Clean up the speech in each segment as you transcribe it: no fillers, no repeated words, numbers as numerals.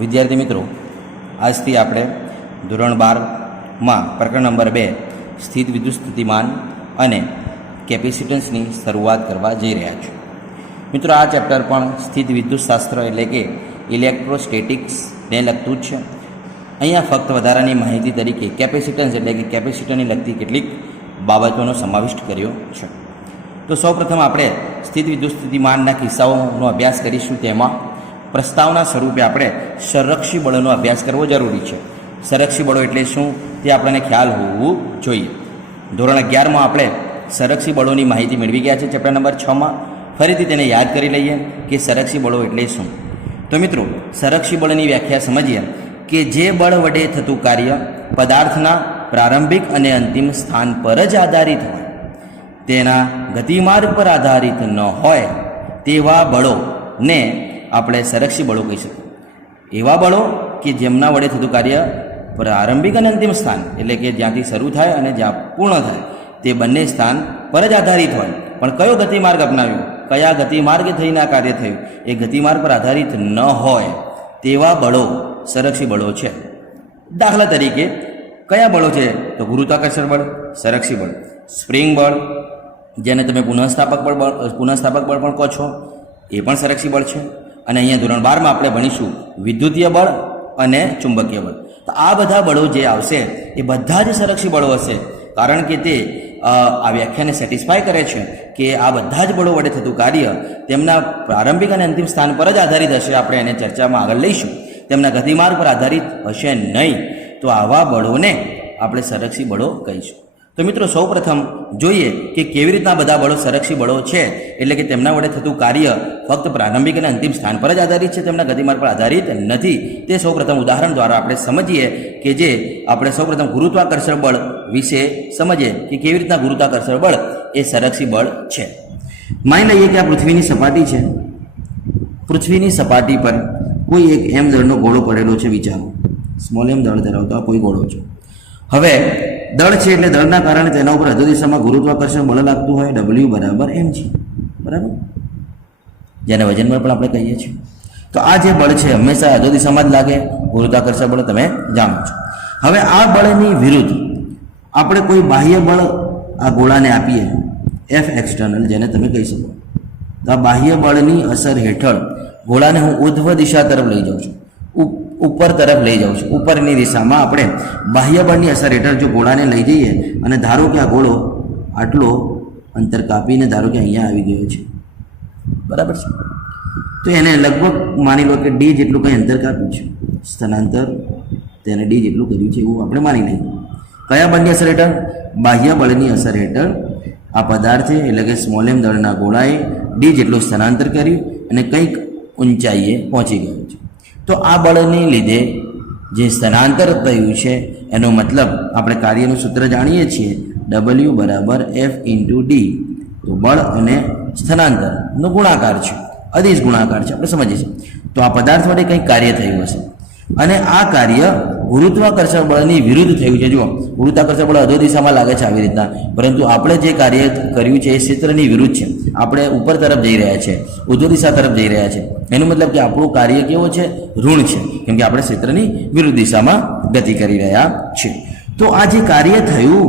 વિદ્યાર્થી મિત્રો, આજથી આપણે ધોરણ 12માં પ્રકરણ નંબર 2 સ્થિત વિદ્યુત સ્થિતિમાન અને કેપેસિટન્સની શરૂઆત કરવા જઈ રહ્યા છું. મિત્રો, આ ચેપ્ટર પણ સ્થિત વિદ્યુત શાસ્ત્ર એટલે કે ઇલેક્ટ્રોસ્ટેટિક્સને લગતું જ છે. અહીંયા ફક્ત વધારાની માહિતી તરીકે કેપેસિટન્સ એટલે કે કેપેસિટરને લગતી કેટલીક બાબતોનો સમાવિષ્ટ કર્યો છે. તો સૌપ્રથમ આપણે સ્થિત વિદ્યુત સ્થિતિમાનના કિસ્સાઓનો અભ્યાસ કરીશું. તેમાં પ્રસ્તાવના સ્વરૂપે આપણે સંરક્ષી બળોનો અભ્યાસ કરવો જરૂરી છે. સંરક્ષી બળો એટલે શું તે આપણને ખ્યાલ હોવું જોઈએ. ધોરણ 11માં આપણે સંરક્ષી બળોની માહિતી મેળવી ગયા છે. ચેપ્ટર નંબર 6માં ફરીથી તેને યાદ કરી લઈએ કે સંરક્ષી બળો એટલે શું. તો મિત્રો, સંરક્ષી બળની વ્યાખ્યા સમજીએ કે જે બળ વડે થતું કાર્ય પદાર્થના પ્રારંભિક અને અંતિમ સ્થાન પર જ આધારિત હોય, તેના ગતિમાર્ગ પર આધારિત ન હોય તેવા બળોને આપણે સંરક્ષી બળો કહી શકીએ. એવા બળો કે જેમના વડે થતું કાર્ય પ્રારંભિક અને અંતિમ સ્થાન એટલે કે જ્યાંથી શરૂ થાય અને જ્યાં પૂર્ણ થાય તે બંને સ્થાન પર જ આધારિત હોય, પણ કયો ગતિમાર્ગ અપનાવ્યો, કયા ગતિમાર્ગે થઈને આ કાર્ય થયું એ ગતિમાર્ગ પર આધારિત ન હોય તેવા બળો સંરક્ષી બળો છે. દાખલા તરીકે કયા બળો છે? તો ગુરુત્વાકર્ષણ બળ સંરક્ષી બળ, સ્પ્રિંગ બળ જેને તમે પુનઃસ્થાપક બળ પણ કહો છો એ પણ સંરક્ષી બળ છે. અને અહીંયા ધોરણ 12માં આપણે ભણીશું વિદ્યુતીય બળ અને ચુંબકીય બળ. તો આ બધા બળો જે આવશે એ બધા જ સંરક્ષી બળો હશે, કારણ કે તે આ વ્યાખ્યાને સેટિસ્ફાય કરે છે કે આ બધા જ બળો વડે થતું કાર્ય તેમના પ્રારંભિક અને અંતિમ સ્થાન પર જ આધારિત હશે. આપણે એને ચર્ચામાં આગળ લઈશું. તેમના ગતિમાર્ગ પર આધારિત હશે નહીં. તો આવા બળોને આપણે સંરક્ષી બળો કહીશું. તો મિત્રો, સૌપ્રથમ જોઈએ કે કેવી રીતના બધા બળો સંરક્ષી બળો છે, એટલે કે તેમના વડે થતું કાર્ય ફક્ત પ્રારંભિક અને અંતિમ સ્થાન પર જ આધારિત છે, તેમના ગતિમાર્ગ પર આધારિત નથી. તે સૌપ્રથમ ઉદાહરણ દ્વારા આપણે સમજીએ કે જે આપણે સૌપ્રથમ ગુરુત્વાકર્ષણ બળ વિશે સમજીએ કે કેવી રીતના ગુરુત્વાકર્ષણ બળ એ સંરક્ષી બળ છે. માની લઈએ કે આ પૃથ્વીની સપાટી છે. પૃથ્વીની સપાટી પર કોઈ એક એમ દળનો ગોળો પડેલો છે. વિચારો, સ્મોલ એમ દળ ધરાવતો આ કોઈ ગોળો છે. હવે દળ છે એટલે દળના કારણે તેના ઉપર અધો દિશામાં ગુરુત્વાકર્ષણ બળ લાગતું હોય. W બરાબર mg, બરાબર, જેને વજન બળ પણ આપણે કહીએ છીએ. તો આ જે બળ છે હંમેશા અધો દિશામાં જ લાગે. ગુરુત્વાકર્ષણ બળ તમે જાણો છો. હવે આ બળની વિરુદ્ધ આપણે કોઈ બાહ્ય બળ આ ગોળાને આપીએ, F એક્સટર્નલ જેને તમે કહી શકો. તો આ બાહ્ય બળની અસર હેઠળ ગોળાને હું ઉધ્વ દિશા તરફ લઈ જાઉં છું, ઉપર તરફ લઈ જાઉં છું. ઉપરની દિશામાં આપણે બાહ્ય બળની અસર હેઠળ જો ગોળાને લઈ જઈએ અને ધારો કે આ ગોળો આટલો અંતર કાપીને ધારો કે અહીંયા આવી ગયો છે, બરાબર છે, તો એને લગભગ માની લો કે d જેટલું કંઈ અંતર કાપ્યું છે, સ્થળાંતર તેને d જેટલું કર્યું છે એવું આપણે માની લઈએ. કયા બળની અસર હેઠળ? બાહ્ય બળની અસર હેઠળ આ પદાર્થે એટલે કે સ્મોલ એમ દળના ગોળાએ d જેટલું સ્થળાંતર કર્યું અને કંઈક ઊંચાઈએ પહોંચી ગયું છે. તો આ બળને લીધે જે સ્થળાંતર થયું છે એનો મતલબ આપણે કાર્યનું સૂત્ર જાણીએ છીએ, W બરાબર F ઇન્ટુ D. તો બળ અને સ્થળાંતરનો ગુણાકાર છે, અદિશ ગુણાકાર છે, આપણે સમજીએ છીએ. તો આ પદાર્થ વડે કંઈક કાર્ય થયું હશે અને આ કાર્ય ગુરુત્વાકર્ષણ બળની વિરુદ્ધ થયું છે. જુઓ, ગુરુત્વાકર્ષણ બળ અધો દિશામાં લાગે છે આવી રીતના, પરંતુ આપણે જે કાર્ય કર્યું છે એ ક્ષેત્રની વિરુદ્ધ છે. આપણે ઉપર તરફ જઈ રહ્યા છે, ઉધ્વ દિશા તરફ જઈ રહ્યા છે. એનો મતલબ કે આપણું કાર્ય કેવો છે? ઋણ છે, કેમ કે આપણે ક્ષેત્રની વિરુદ્ધ દિશામાં ગતિ કરી રહ્યા છીએ. તો આ જે કાર્ય થયું,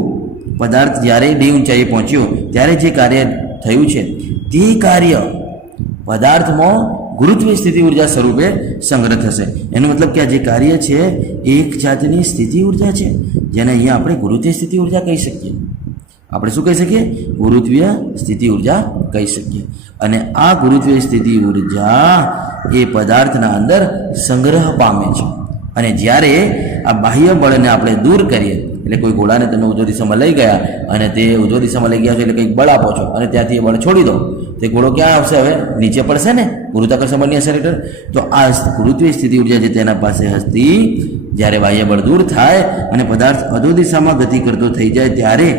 પદાર્થ જ્યારે d ઊંચાઈએ પહોંચ્યો ત્યારે જે કાર્ય થયું છે તે કાર્ય પદાર્થમાં ગુરુત્વીય સ્થિતિ ઉર્જા સ્વરૂપે સંગ્રહ થશે. એનો મતલબ કે આ જે કાર્ય છે એક જાતની સ્થિતિ ઉર્જા છે, જેને અહીંયા આપણે ગુરુત્વીય સ્થિતિ ઉર્જા કહી શકીએ. આપણે શું કહી શકીએ? ગુરુત્વીય સ્થિતિ ઉર્જા કહી શકીએ. અને આ ગુરુત્વીય સ્થિતિ ઉર્જા એ પદાર્થના અંદર સંગ્રહ પામે છે. અને જ્યારે આ બાહ્ય બળને આપણે દૂર કરીએ, એટલે કોઈ ગોળાને તમે ઉધ્વ દિશામાં લઈ ગયા અને તે ઉધ્વ દિશામાં લઈ ગયા છે એટલે કંઈક બળ આપો છો અને ત્યાંથી એ બળ છોડી દો, તે ગોળો ક્યાં આવશે? હવે નીચે પડશે ને, ગુરુત્વાકર્ષણ બળની અસર હેઠળ. તો આ ગુરુત્વીય સ્થિતિ ઉર્જા જે તેના પાસે હતી, જ્યારે બાહ્ય બળ દૂર થાય અને પદાર્થ અધો દિશામાં ગતિ કરતો થઈ જાય ત્યારે,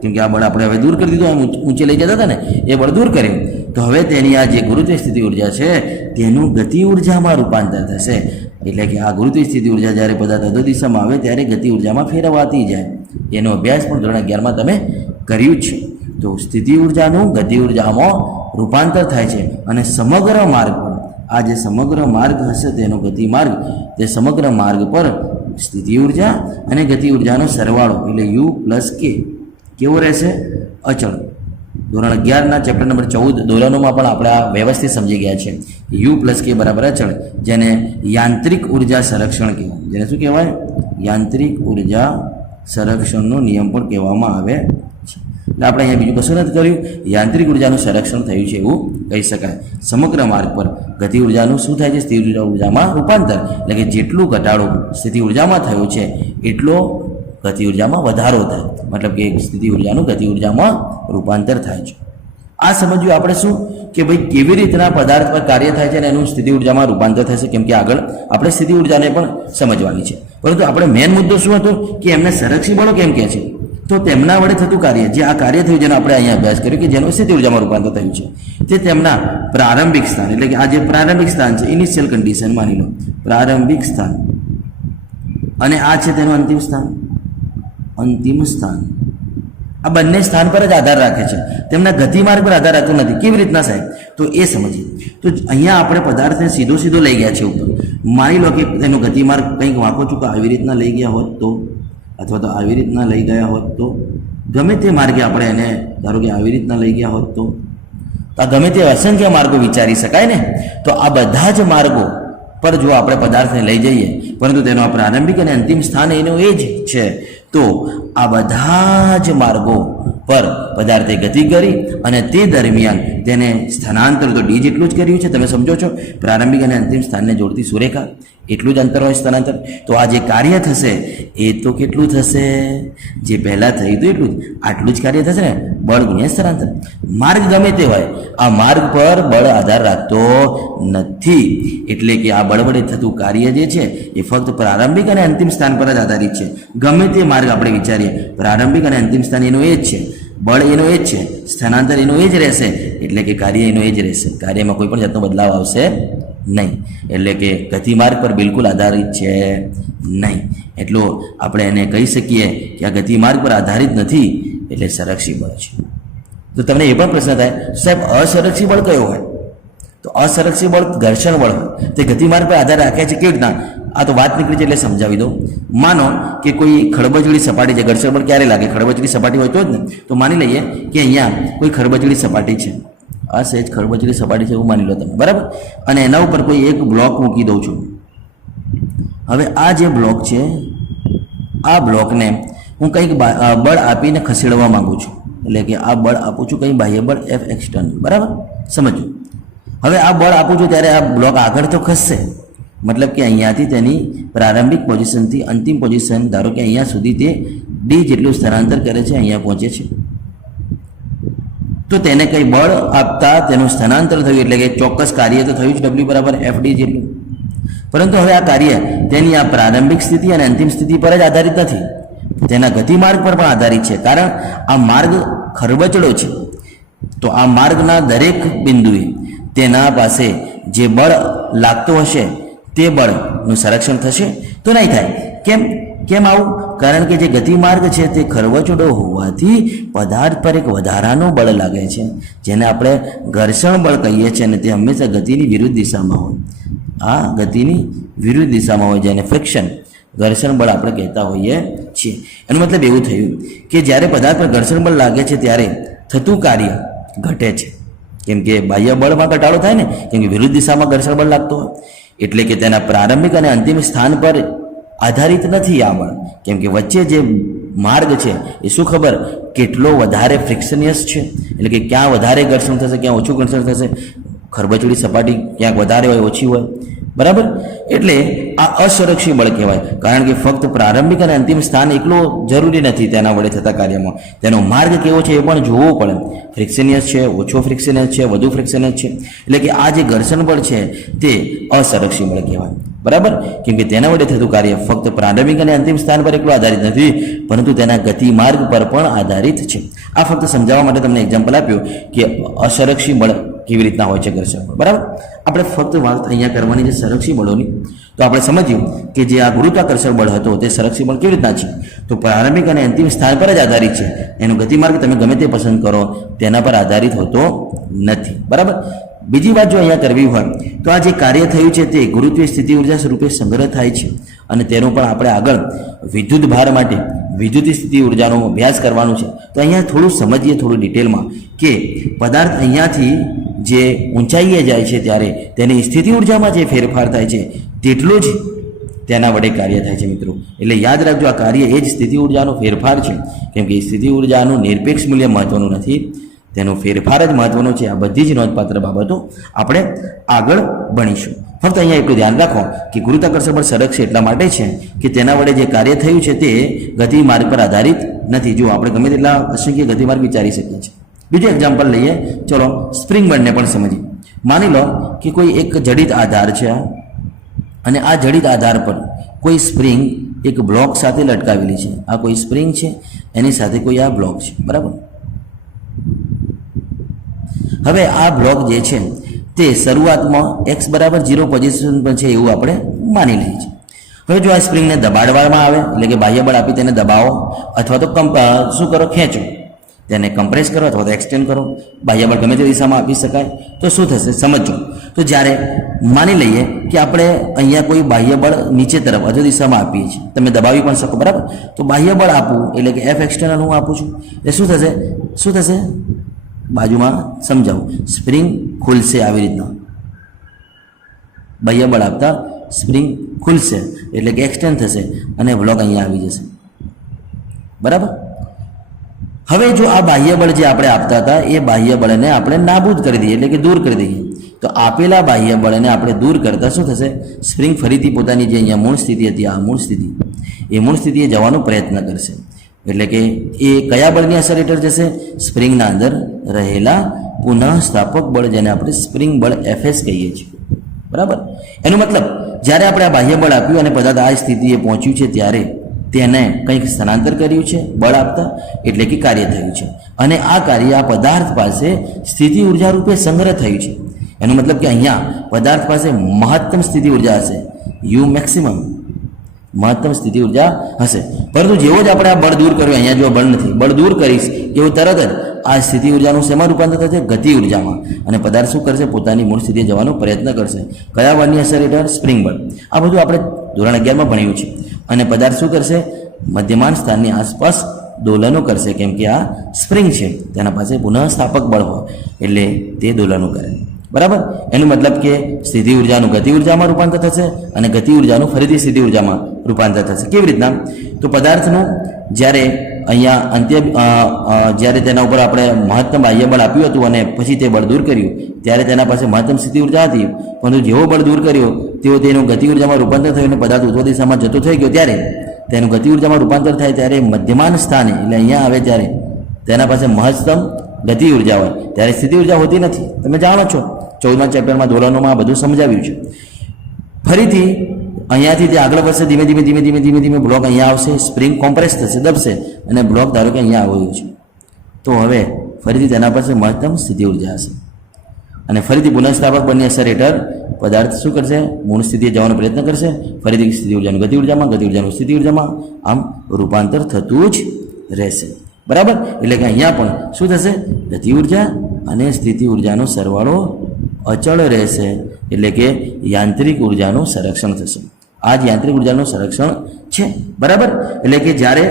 કેમ કે આ બળ આપણે હવે દૂર કરી દીધું, ઊંચે લઈ જતા હતા ને, એ બળ દૂર કર્યું, તો હવે તેની આ જે ગુરુત્વીય સ્થિતિ ઉર્જા છે તેનું ગતિ ઉર્જામાં રૂપાંતર થશે. એટલે કે આ ગુરુત્વીય સ્થિતિ ઉર્જા જ્યારે પદાર્થ અધો દિશામાં આવે ત્યારે ગતિ ઉર્જામાં ફેરવાતી જાય. એનો અભ્યાસ પણ ધોરણ 11માં તમે કર્યું જ છે. તો સ્થિતિ ઉર્જાનું ગતિ ઉર્જામાં રૂપાંતર થાય છે અને સમગ્ર માર્ગ પર આ જે સમગ્ર માર્ગ હશે તેનો ગતિમાર્ગ, તે સમગ્ર માર્ગ પર સ્થિતિ ઉર્જા અને ગતિ ઉર્જાનો સરવાળો એટલે યુ પ્લસ કે કેવો રહેશે? અચળ. ધોરણ 11ના ચેપ્ટર નંબર 14 દોલનોમાં પણ આપણે આ વ્યવસ્થિત સમજી ગયા છે. યુ પ્લસ કે બરાબર અચળ, જેને યાંત્રિક ઉર્જા સંરક્ષણ કહેવાય. જેને શું કહેવાય? યાંત્રિક ઉર્જા સંરક્ષણનો નિયમ પણ કહેવામાં આવે છે. એટલે આપણે અહીંયા બીજું કશું નથી કર્યું, યાંત્રિક ઉર્જાનું સંરક્ષણ થયું છે એવું કહી શકાય. સમગ્ર માર્ગ પર ગતિ ઉર્જાનું શું થાય છે? સ્થિર ઉર્જામાં રૂપાંતર. એટલે કે જેટલું ઘટાડો સ્થિતિ ઉર્જામાં થયો છે એટલો ગતિ ઉર્જામાં વધારો થાય, મતલબ કે સ્થિતિ ઉર્જાનું ગતિ ઉર્જામાં રૂપાંતર થાય છે. આ સમજ્યું આપણે શું કે ભાઈ કેવી રીતના પદાર્થ પર કાર્ય થાય છે અને એનું સ્થિતિ ઉર્જામાં રૂપાંતર થશે, કેમ કે આગળ આપણે સ્થિતિ ઉર્જાને પણ સમજવાની છે. પરંતુ આપણે મેઇન મુદ્દો શું હતો કે એમને સંરક્ષી બળો કેમ કહે છે? તો તેમના વડે થતું કાર્ય, જે આ કાર્ય થયું જેનો આપણે અહીંયા અભ્યાસ કર્યો કે જેનું સ્થિતિ ઉર્જામાં રૂપાંતર થયું છે, તે તેમના પ્રારંભિક સ્થાન, એટલે કે આ જે પ્રારંભિક સ્થાન છે, ઇનિશિયલ કન્ડિશન માની લો, પ્રારંભિક સ્થાન, અને આ છે તેનું અંતિમ સ્થાન, અંતિમ સ્થાન, આ બંને સ્થાન પર જ આધાર રાખે છે, તેમના ગતિમાર્ગ પર આધાર રાખતો નથી. કેવી રીતના સાહેબ? તો એ સમજીએ. તો અહીંયા આપણે પદાર્થને સીધો લઈ ગયા છે ઉપર. માની લો કે તેનો ગતિમાર્ગ કંઈક વાંકો ચૂકો આવી રીતના લઈ ગયા હોત તો, અથવા તો આવી રીતના લઈ ગયા હોત તો, ગમે તે માર્ગે આપણે એને ધારો કે આવી રીતના લઈ ગયા હોત તો આ ગમે તે અસંખ્ય માર્ગો વિચારી શકાય ને. તો આ બધા જ માર્ગો પર જો આપણે પદાર્થને લઈ જઈએ, પરંતુ તેનો પ્રારંભિક અને અંતિમ સ્થાન એનું એ જ છે, તો આ બધા જ માર્ગો પર પદાર્થે ગતિ કરી અને તે દરમિયાન તેને સ્થાનાંતર તો ડી જેટલું જ કર્યું છે. તમે સમજો છો? પ્રારંભિક અને અંતિમ સ્થાનને જોડતી સુરેખા એટલું જ અંતર હોય સ્થાનાંતર. તો આ જે કાર્ય થશે એ તો કેટલું થશે? જે પહેલાં થયું હતું એટલું જ, આટલું જ કાર્ય થશે ને, બળ ગુણ્યા સ્થાનાંતર. માર્ગ ગમે તે હોય, આ માર્ગ પર બળ આધાર રાખતો નથી. એટલે કે આ બળ વડે થતું કાર્ય જે છે એ ફક્ત પ્રારંભિક અને અંતિમ સ્થાન પર જ આધારિત છે. ગમે તે માર્ગ આપણે વિચારીએ, પ્રારંભિક અને અંતિમ સ્થાન એનું એ જ છે, બળ એનો એ જ છે, સ્થાનાંતર એનું એ જ રહેશે, એટલે કે કાર્ય એનું એ જ રહેશે. કાર્યમાં કોઈ પણ જાતનો બદલાવ આવશે નહીં. એટલે કે ગતિમાર્ગ પર બિલકુલ આધારિત છે નહીં. એટલો આપણે એને કહી શકીએ કે આ ગતિમાર્ગ પર આધારિત નથી, એટલે સંરક્ષી બળ છે. તો તમને એ પણ પ્રશ્ન થાય, સાહેબ અસંરક્ષી બળ કયો હોય? તો અસંરક્ષી બળ ઘર્ષણ બળ હોય. તે ગતિમાર્ગ પર આધાર રાખે છે. કેવી રીતના? આ તો વાત નીકળી છે એટલે સમજાવી દઉં. માનો કે કોઈ ખડબચડી સપાટી છે, ઘર્ષણ બળ ક્યારે લાગે? ખડબચડી સપાટી હોય તો જ ને. તો માની લઈએ કે અહીંયા કોઈ ખડબચડી સપાટી છે, આ સહેજ ખડબચડી સપાટી છે એવું માની લો તમે, બરાબર? અને એના ઉપર કોઈ એક બ્લોક મૂકી દઉં છું. હવે આ જે બ્લોક છે, આ બ્લોકને હું કંઈક બળ આપીને ખસેડવા માંગુ છું. એટલે કે આ બળ આપું છું, કંઈ બાહ્ય બળ એફ એક્સટર્નલ, બરાબર? સમજો. હવે આ બળ આપું છું ત્યારે આ બ્લોક આગળ તો ખસશે, મતલબ કે અહીંયાથી તેની પ્રારંભિક પોઝિશનથી અંતિમ પોઝિશન, ધારો કે અહીંયા સુધી તે ડી જેટલું સ્થળાંતર કરે છે, અહીંયા પહોંચે છે. તો તેને કંઈ બળ આપતા તેનું સ્થાનાંતર થયું, એટલે કે ચોક્કસ કાર્ય તો થયું જ, ડબલ્યુ બરાબર એફ ડી જેટલું. પરંતુ હવે આ કાર્ય તેની આ પ્રારંભિક સ્થિતિ અને અંતિમ સ્થિતિ પર જ આધારિત નથી, તેના ગતિમાર્ગ પર પણ આધારિત છે. કારણ આ માર્ગ ખરબચડો છે, તો આ માર્ગના દરેક બિંદુએ તેના પાસે જે બળ લાગતો હશે તે બળનું સંરક્ષણ થશે? તો નહીં થાય. કેમ આવું? કારણ કે જે ગતિમાર્ગ છે તે ખરબચડો હોવાથી પદાર્થ પર એક વધારાનું બળ લાગે છે, જેને આપણે ઘર્ષણ બળ કહીએ છીએ, અને તે હંમેશા ગતિની વિરુદ્ધ દિશામાં હોય. આ ગતિની વિરુદ્ધ દિશામાં હોય, જેને ફ્રિક્શન, ઘર્ષણ બળ આપણે કહેતા હોઈએ છીએ. એનો મતલબ એવું થયું કે જ્યારે પદાર્થ પર ઘર્ષણ બળ લાગે છે ત્યારે થતું કાર્ય ઘટે છે, કેમ કે બાહ્ય બળમાં ઘટાડો થાય ને, કેમ કે વિરુદ્ધ દિશામાં ઘર્ષણ બળ લાગતો હોય. એટલે કે તેના પ્રારંભિક અને અંતિમ સ્થાન પર આધારિત નથી આ બળ, કેમ કે વચ્ચે જે માર્ગ છે એ શું ખબર કેટલો વધારે ફ્રિક્શનિયસ છે, એટલે કે ક્યાં વધારે ઘર્ષણ થશે, ક્યાં ઓછું ઘર્ષણ થશે. ખરબચડી સપાટી ક્યાંક વધારે હોય, ઓછી હોય, બરાબર? એટલે આ અસંરક્ષી બળ કહેવાય. કારણ કે ફક્ત પ્રારંભિક અને અંતિમ સ્થાન એકલું જરૂરી નથી તેના વડે થતા કાર્યમાં, તેનો માર્ગ કેવો છે એ પણ જોવો પડે. ફ્રિક્શનિયસ છે, ઓછો ફ્રિક્શનિયસ છે, વધુ ફ્રિક્શનિયસ છે. એટલે કે આ જે ઘર્ષણ બળ છે તે અસંરક્ષી બળ કહેવાય, બરાબર? કેમ કે તેના વડે થતું કાર્ય ફક્ત પ્રારંભિક અને અંતિમ સ્થાન પર એકલું આધારિત નથી, પરંતુ તેના ગતિમાર્ગ પર પણ આધારિત છે. આ ફક્ત સમજાવવા માટે તમને એક્ઝામ્પલ આપ્યું કે અસંરક્ષી બળ કેવી રીતના હોય છે ઘર્ષણ બળ, બરાબર? આપણે ફક્ત વાત અહીંયા કરવાની છે સંરક્ષી બળોની. તો આપણે સમજ્યું કે જે આ ગુરુત્વાકર્ષણ બળ હતો તે સંરક્ષી બળ કેવી રીતના છે? તો પ્રારંભિક અને અંતિમ સ્થાન પર જ આધારિત છે. એનો ગતિમાર્ગ તમે ગમે તે પસંદ કરો તેના પર આધારિત હોતો નથી, બરાબર? બીજી વાત જો અહીંયા કરવી હોય તો આ જે કાર્ય થયું છે તે ગુરુત્વીય સ્થિતિ ઉર્જા સ્વરૂપે સંગ્રહ થાય છે અને તેનો પણ આપણે આગળ વિદ્યુત ભાર માટે વિદ્યુત સ્થિતિ ઉર્જાનો અભ્યાસ કરવાનો છે. તો અહીંયા થોડું સમજીએ, થોડું ડિટેલમાં, કે પદાર્થ અહીંયાથી જે ઊંચાઈએ જાય છે ત્યારે તેની સ્થિતિ ઉર્જામાં જે ફેરફાર થાય છે તેટલું જ તેના વડે કાર્ય થાય છે મિત્રો. એટલે યાદ રાખજો, આ કાર્ય એ જ સ્થિતિ ઉર્જાનો ફેરફાર છે, કેમ કે સ્થિતિ ઉર્જાનું નિરપેક્ષ મૂલ્ય મહત્વનું નથી, તેનો ફેરફાર જ મહત્વનો છે. આ બધી જ નોંધપાત્ર બાબતો આપણે આગળ ભણીશું. ફક્ત અહીંયા એટલું ધ્યાન રાખો કે ગુરુત્વાકર્ષણ બળ સરકશે એટલા માટે છે કે તેના વડે જે કાર્ય થયું છે તે ગતિમાર્ગ પર આધારિત નથી. જો આપણે ગમે તેટલા અસંખ્ય ગતિમાર્ગ વિચારી શકીએ છીએ. બીજું એક્ઝામ્પલ લઈએ, ચલો સ્પ્રિંગ બળને પણ સમજીએ. માની લો કે કોઈ એક જડિત આધાર છે અને આ જડિત આધાર પર કોઈ સ્પ્રિંગ એક બ્લોક સાથે લટકાવેલી છે. આ કોઈ સ્પ્રિંગ છે, એની સાથે કોઈ આ બ્લોક છે, બરાબર. હવે આ બ્લોક જે છે તે શરૂઆતમાં x બરાબર 0 પોઝિશન પર છે એવું આપણે માની લઈએ છીએ. હવે જો આ સ્પ્રિંગને દબાડવામાં આવે, એટલે કે બાહ્ય બળ આપી તેને દબાવો અથવા તો શું કરો, ખેંચો, તેને કમ્પ્રેસ કરો અથવા તો એક્સટેન્ડ કરો, બાહ્ય બળ ગમે તે દિશામાં આપી શકાય. તો શું થશે સમજો. તો જ્યારે માની લઈએ કે આપણે અહીંયા કોઈ બાહ્ય બળ નીચે તરફ અધો દિશામાં આપીએ છીએ, તમે દબાવી પણ શકો, બરાબર. તો બાહ્ય બળ આપવું એટલે કે એફ એક્સટર્નલ હું આપું છું, એટલે શું થશે બાજુમાં સમજાવું. સ્પ્રિંગ ખુલશે આવી રીતના, બાહ્ય બળ આપતા સ્પ્રિંગ ખુલશે એટલે કે એક્સટેન્ડ થશે અને બ્લોક અહીંયા આવી જશે, બરાબર. હવે જો આ બાહ્ય બળ જે આપણે આપતા હતા એ બાહ્ય બળને આપણે નાબૂદ કરી દઈએ, એટલે કે દૂર કરી દઈએ, તો આપેલા બાહ્ય બળને આપણે દૂર કરતા શું થશે, સ્પ્રિંગ ફરીથી પોતાની જે અહીંયા મૂળ સ્થિતિ હતી, આ મૂળ સ્થિતિ, એ મૂળ સ્થિતિએ જવાનો પ્રયત્ન કરશે. એટલે કે એ કયા બળની અસર હેઠળ જશે, સ્પ્રિંગના અંદર રહેલા પુનઃસ્થાપક બળ, જેને આપણે સ્પ્રિંગ બળ એફએસ કહીએ છીએ, બરાબર. એનો મતલબ જ્યારે આપણે આ બાહ્ય બળ આપ્યું અને પદાર્થ આ સ્થિતિએ પહોંચ્યું છે ત્યારે તેને કંઈક સ્થળાંતર કર્યું છે બળ આપતા, એટલે કે કાર્ય થયું છે અને આ કાર્ય આ પદાર્થ પાસે સ્થિતિ ઉર્જા રૂપે સંગ્રહ થયું છે. એનો મતલબ કે અહીંયા પદાર્થ પાસે મહત્તમ સ્થિતિ ઉર્જા હશે, યુ મેક્સિમમ, મહત્તમ સ્થિતિ ઉર્જા હશે. પરંતુ જેવો જ આપણે આ બળ દૂર કર્યું, અહીંયા જો બળ નથી, બળ દૂર કરીશ એવું તરત જ આ સ્થિતિ ઉર્જાનું શેમાં રૂપાંતર થશે, ગતિ ઉર્જામાં, અને પદાર્થ શું કરશે, પોતાની મૂળ સ્થિતિએ જવાનો પ્રયત્ન કરશે. કયા બળની અસર હેઠળ, સ્પ્રિંગ બળ. આ બધું આપણે ધોરણ 11માં ભણ્યું છે. અને પદાર્થ શું કરશે, મધ્યમાન સ્થાનની આસપાસ દોલનો કરશે, કેમ કે આ સ્પ્રિંગ છે, તેના પાસે પુનઃસ્થાપક બળ હોય એટલે તે દોલનો કરે, બરાબર. એનો મતલબ કે સ્થિતિ ઉર્જાનું ગતિ ઉર્જામાં રૂપાંતર થશે અને ગતિ ઉર્જાનું ફરીથી સ્થિતિ ઉર્જામાં રૂપાંતર થશે. કેવી રીતના, તો પદાર્થનું જ્યારે અહીંયા જ્યારે તેના ઉપર આપણે મહત્તમ બાહ્ય બળ આપ્યું હતું અને પછી તે બળ દૂર કર્યું ત્યારે તેના પાસે મહત્તમ સ્થિતિ ઉર્જા હતી, પરંતુ જેવો બળ દૂર કર્યો તેઓ તેનું ગતિ ઉર્જામાં રૂપાંતર થયું અને પદાર્થ ઉત્તર દિશામાં જતો થઈ ગયો ત્યારે તેનું ગતિ ઉર્જામાં રૂપાંતર થાય ત્યારે મધ્યમાન સ્થાને, એટલે અહીંયા આવે ત્યારે તેના પાસે મહત્તમ ગતિ ઉર્જા હોય, ત્યારે સ્થિતિ ઉર્જા હોતી નથી. તમે જાણો છો 14મા ચેપ્ટરમાં દોલનોમાં આ બધું સમજાવ્યું છે. ફરીથી અહીંયાથી તે આગળ વધશે, ધીમે ધીમે ધીમે ધીમે ધીમે ધીમે બ્લોક અહીંયા આવશે, સ્પ્રિંગ કોમ્પ્રેસ થશે, દબશે અને બ્લોક ધારો કે અહીંયા આવ્યો છે. તો હવે ફરીથી તેના પાસે મહત્તમ સ્થિતિ ઉર્જા હશે અને ફરીથી પુનઃસ્થાપક બળની અસર હેઠળ પદાર્થ શું કરશે, મૂળ સ્થિતિએ જવાનો પ્રયત્ન કરશે, ફરીથી સ્થિતિ ઉર્જાનું ગતિ ઉર્જામાં, ગતિ ઉર્જાનું સ્થિતિ ઉર્જામાં, આમ રૂપાંતર થતું જ રહેશે, બરાબર. એટલે કે અહીંયા પણ શું થશે, ગતિ ઉર્જા અને સ્થિતિ ઉર્જાનો સરવાળો અચળ રહેશે, એટલે કે યાંત્રિક ઉર્જાનું સંરક્ષણ થશે. આ જ યાંત્રિક ઉર્જાનું સંરક્ષણ છે, બરાબર. એટલે કે જ્યારે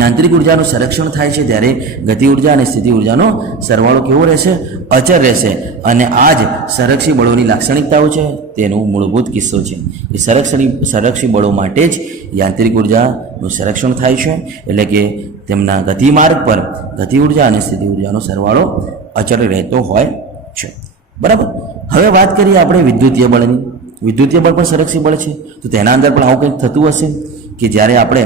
યાંત્રિક ઉર્જાનું સંરક્ષણ થાય છે ત્યારે ગતિ ઉર્જા અને સ્થિતિ ઉર્જાનો સરવાળો કેવો રહેશે, અચળ રહેશે. અને આ જ સંરક્ષી બળોની લાક્ષણિકતાઓ છે, તેનો મૂળભૂત કિસ્સો છે. એ સંરક્ષી બળો માટે જ યાંત્રિક ઉર્જાનું સંરક્ષણ થાય છે, એટલે કે તેમના ગતિમાર્ગ પર ગતિ ઉર્જા અને સ્થિતિ ઉર્જાનો સરવાળો અચળ રહેતો હોય છે, બરાબર. હવે વાત કરીએ આપણે વિદ્યુતીય બળની. વિદ્યુતીય બળ પણ સંરક્ષી બળ છે, તો તેના અંદર પણ આવું કંઈક થતું હશે કે જ્યારે આપણે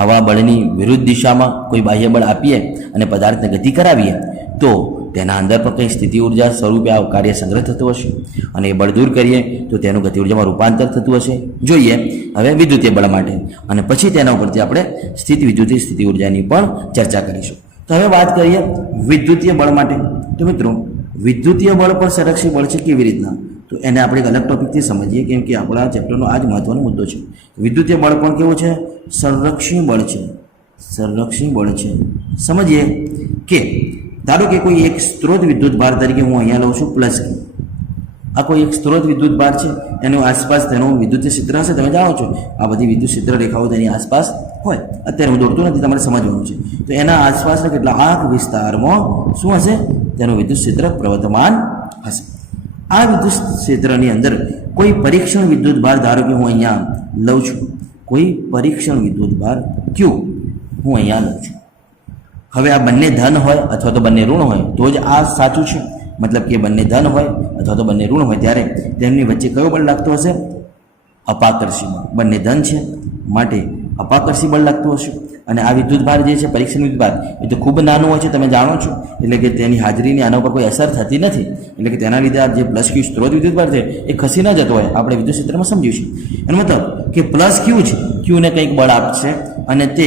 આવા બળની વિરુદ્ધ દિશામાં કોઈ બાહ્ય બળ આપીએ અને પદાર્થને ગતિ કરાવીએ તો તેના અંદર પણ કંઈ સ્થિતિ ઉર્જા સ્વરૂપે આ કાર્ય સંગ્રહ થતો હશે અને એ બળ દૂર કરીએ તો તેનું ગતિ ઉર્જામાં રૂપાંતર થતું હશે. જોઈએ હવે વિદ્યુતીય બળ માટે અને પછી તેના ઉપરથી આપણે વિદ્યુતીય સ્થિતિ ઉર્જાની પણ ચર્ચા કરીશું. તો હવે વાત કરીએ વિદ્યુતીય બળ માટે. તો મિત્રો વિદ્યુતીય બળ પણ સંરક્ષી બળ છે, કેવી રીતના, તો એને આપણે એક અલગ ટોપિકથી સમજીએ, કેમ કે આપણા ચેપ્ટરનો આ જ મહત્વનો મુદ્દો છે. વિદ્યુતીય બળ પણ કેવું છે, સંરક્ષી બળ છે, સંરક્ષી બળ છે. સમજીએ કે ધારો કે કોઈ એક સ્ત્રોત વિદ્યુત ભાર તરીકે હું અહીંયા લઉં છું પ્લસ Q, આ કોઈ એક સ્ત્રોત વિદ્યુત ભાર છે, એની આસપાસ તેનું વિદ્યુત ક્ષેત્ર હશે. તમે જાણો છો આ બધી વિદ્યુત ક્ષેત્ર રેખાઓ તેની આસપાસ હોય. અત્યારે હું દોરતો નથી, તમારે સમજવાનું છે. તો એના આસપાસના કેટલાક વિસ્તારમાં શું હશે? તેનું વિદ્યુત ક્ષેત્ર પ્રવર્તમાન હશે. આ વિદ્યુત ક્ષેત્રની અંદર કોઈ પરીક્ષણ વિદ્યુત ભાર, ધારો કે હું અહીંયા લઉં છું, કોઈ પરીક્ષણ વિદ્યુત ભાર ક્યુ હું અહીંયા લઉં છું. હવે આ બંને ધન હોય અથવા તો બંને ઋણ હોય તો જ આ સાચું છે. મતલબ કે બંને ધન હોય અથવા તો બંને ઋણ હોય ત્યારે તેમની વચ્ચે કયો બળ લાગતો હશે? અપાકર્ષી બળ. બંને ધન છે માટે અપાકર્ષી બળ લાગતું હશે. અને આ વિદ્યુત ભાર જે છે, પરીક્ષણ વિદ્યુત ભાર, એ તો ખૂબ નાનું હોય છે, તમે જાણો છો. એટલે કે તેની હાજરીની આના ઉપર કોઈ અસર થતી નથી. એટલે કે તેના લીધે આ જે પ્લસ ક્યુ સ્ત્રોત વિદ્યુત ભાર છે એ ખસી ન જતો હોય. આપણે વિદ્યુત ક્ષેત્રમાં સમજ્યું છે. એનો મતલબ કે પ્લસ ક્યુ છે, ક્યુને કંઈક બળ આપશે અને તે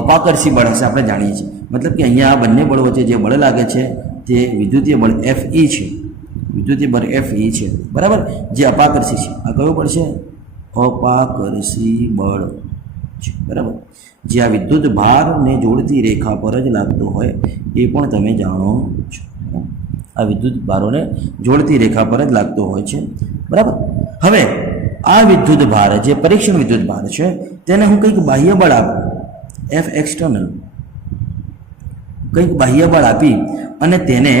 અપાકર્ષી બળ હશે, આપણે જાણીએ છીએ. મતલબ કે અહીંયા આ બંને બળ વચ્ચે જે બળ લાગે છે તે વિદ્યુતીય બળ Fe છે. વિદ્યુતીય બળ Fe છે, બરાબર, જે અપાકર્ષી છે. આ કયો બળ છે? અપાકર્ષી બળ છે, બરાબર. જે આ વિદ્યુત ભારને જોડતી રેખા પર જ લાગતો હોય એ પણ તમે જાણો છો. આ વિદ્યુત ભારોને જોડતી રેખા પર જ લાગતો હોય છે, બરાબર. હવે આ વિદ્યુત ભાર, જે પરીક્ષણ વિદ્યુત ભાર છે, તેને હું કંઈક બાહ્ય બળ આપું, F એક્સટર્નલ, કંઈક બાહ્ય બળ આપી અને તેને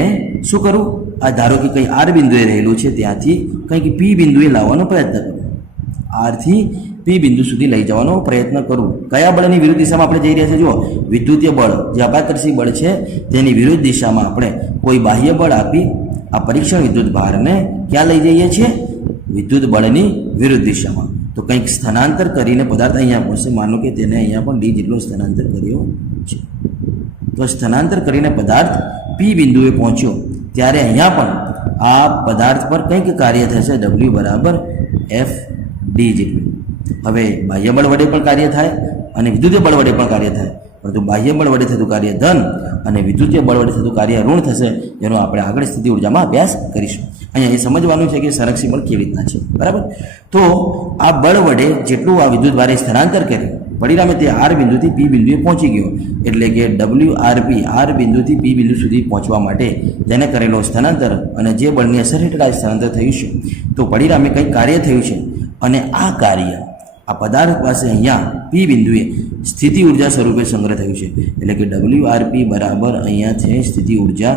શું કરું? આ ધારો કે કંઈ આર બિંદુએ રહેલું છે ત્યાંથી કંઈક પી બિંદુએ લાવવાનો પ્રયત્ન કરું. આરથી પી બિંદુ સુધી લઈ જવાનો પ્રયત્ન કરું. કયા બળની વિરુદ્ધ દિશામાં આપણે જઈ રહ્યા છીએ? જુઓ, વિદ્યુતીય બળ, જે અપાકર્ષી બળ છે તેની વિરુદ્ધ દિશામાં આપણે કોઈ બાહ્ય બળ આપી આ પરીક્ષણ વિદ્યુત ભારને ક્યાં લઈ જઈએ છીએ? વિદ્યુત બળની વિરુદ્ધ દિશામાં. તો કંઈક સ્થાનાંતર કરીને પદાર્થ અહીંયા પહોંચશે. માનો કે તેને અહીંયા પણ ડી જેટલો સ્થાનાંતર કર્યો છે. તો સ્થાનાંતર કરીને પદાર્થ પી બિંદુએ પહોંચ્યો ત્યારે અહીંયા પણ આ પદાર્થ પર કંઈક કાર્ય થશે, W બરાબર F ડી જેટલું. હવે બાહ્ય બળ વડે પણ કાર્ય થાય અને વિદ્યુતીય બળ વડે પણ કાર્ય થાય, પરંતુ બાહ્ય બળ વડે થતું કાર્ય ધન અને વિદ્યુતીય બળ વડે થતું કાર્ય ઋણ થશે, જેનો આપણે આગળ સ્થિતિ ઉર્જામાં અભ્યાસ કરીશું. અહીંયા એ સમજવાનું છે કે સંરક્ષી બળ કેવી રીતના છે, બરાબર. તો આ બળ વડે જેટલું આ વિદ્યુત ભારે સ્થાનાંતર કર્યું, પરિણામે તે આર બિંદુથી પી બિંદુએ પહોંચી ગયો. એટલે કે WRP, આર બિંદુથી પી બિંદુ સુધી પહોંચવા માટે તેને કરેલો સ્થાનાંતર અને જે બળની અસર હેઠળ આ સ્થાનાંતર થયું છે, તો પરિણામે કંઈક કાર્ય થયું છે અને આ કાર્ય આ પદાર્થ પાસે અહીંયા પી બિંદુએ સ્થિતિ ઉર્જા સ્વરૂપે સંગ્રહ થયું છે. એટલે કે WRP બરાબર અહીંયા છે સ્થિતિ ઉર્જા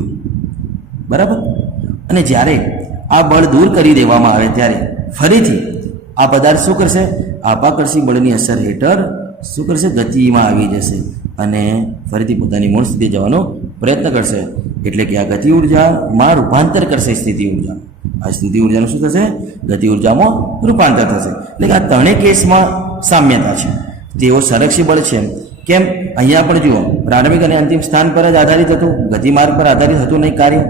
U, બરાબર. અને જ્યારે આ બળ દૂર કરી દેવામાં આવે ત્યારે ફરીથી આ પદાર્થ શું કરશે? અપાકર્ષી બળની અસર હેઠળ શું કરશે? ગતિમાં આવી જશે અને ફરીથી પોતાની મૂળ સ્થિતિ જવાનો પ્રયત્ન કરશે. એટલે કે આ ગતિ ઉર્જામાં રૂપાંતર કરશે સ્થિતિ ઉર્જા. આ સ્થિતિ ઉર્જાનું શું થશે? ગતિ ઉર્જામાં રૂપાંતર થશે. એટલે કે આ ત્રણેય કેસમાં સામ્યતા છે. તેઓ સંરક્ષી બળ છે. કેમ? અહીંયા પણ જુઓ, પ્રારંભિક અને અંતિમ સ્થાન પર જ આધારિત હતું, ગતિમાર્ગ પર આધારિત હતું નહીં કાર્ય.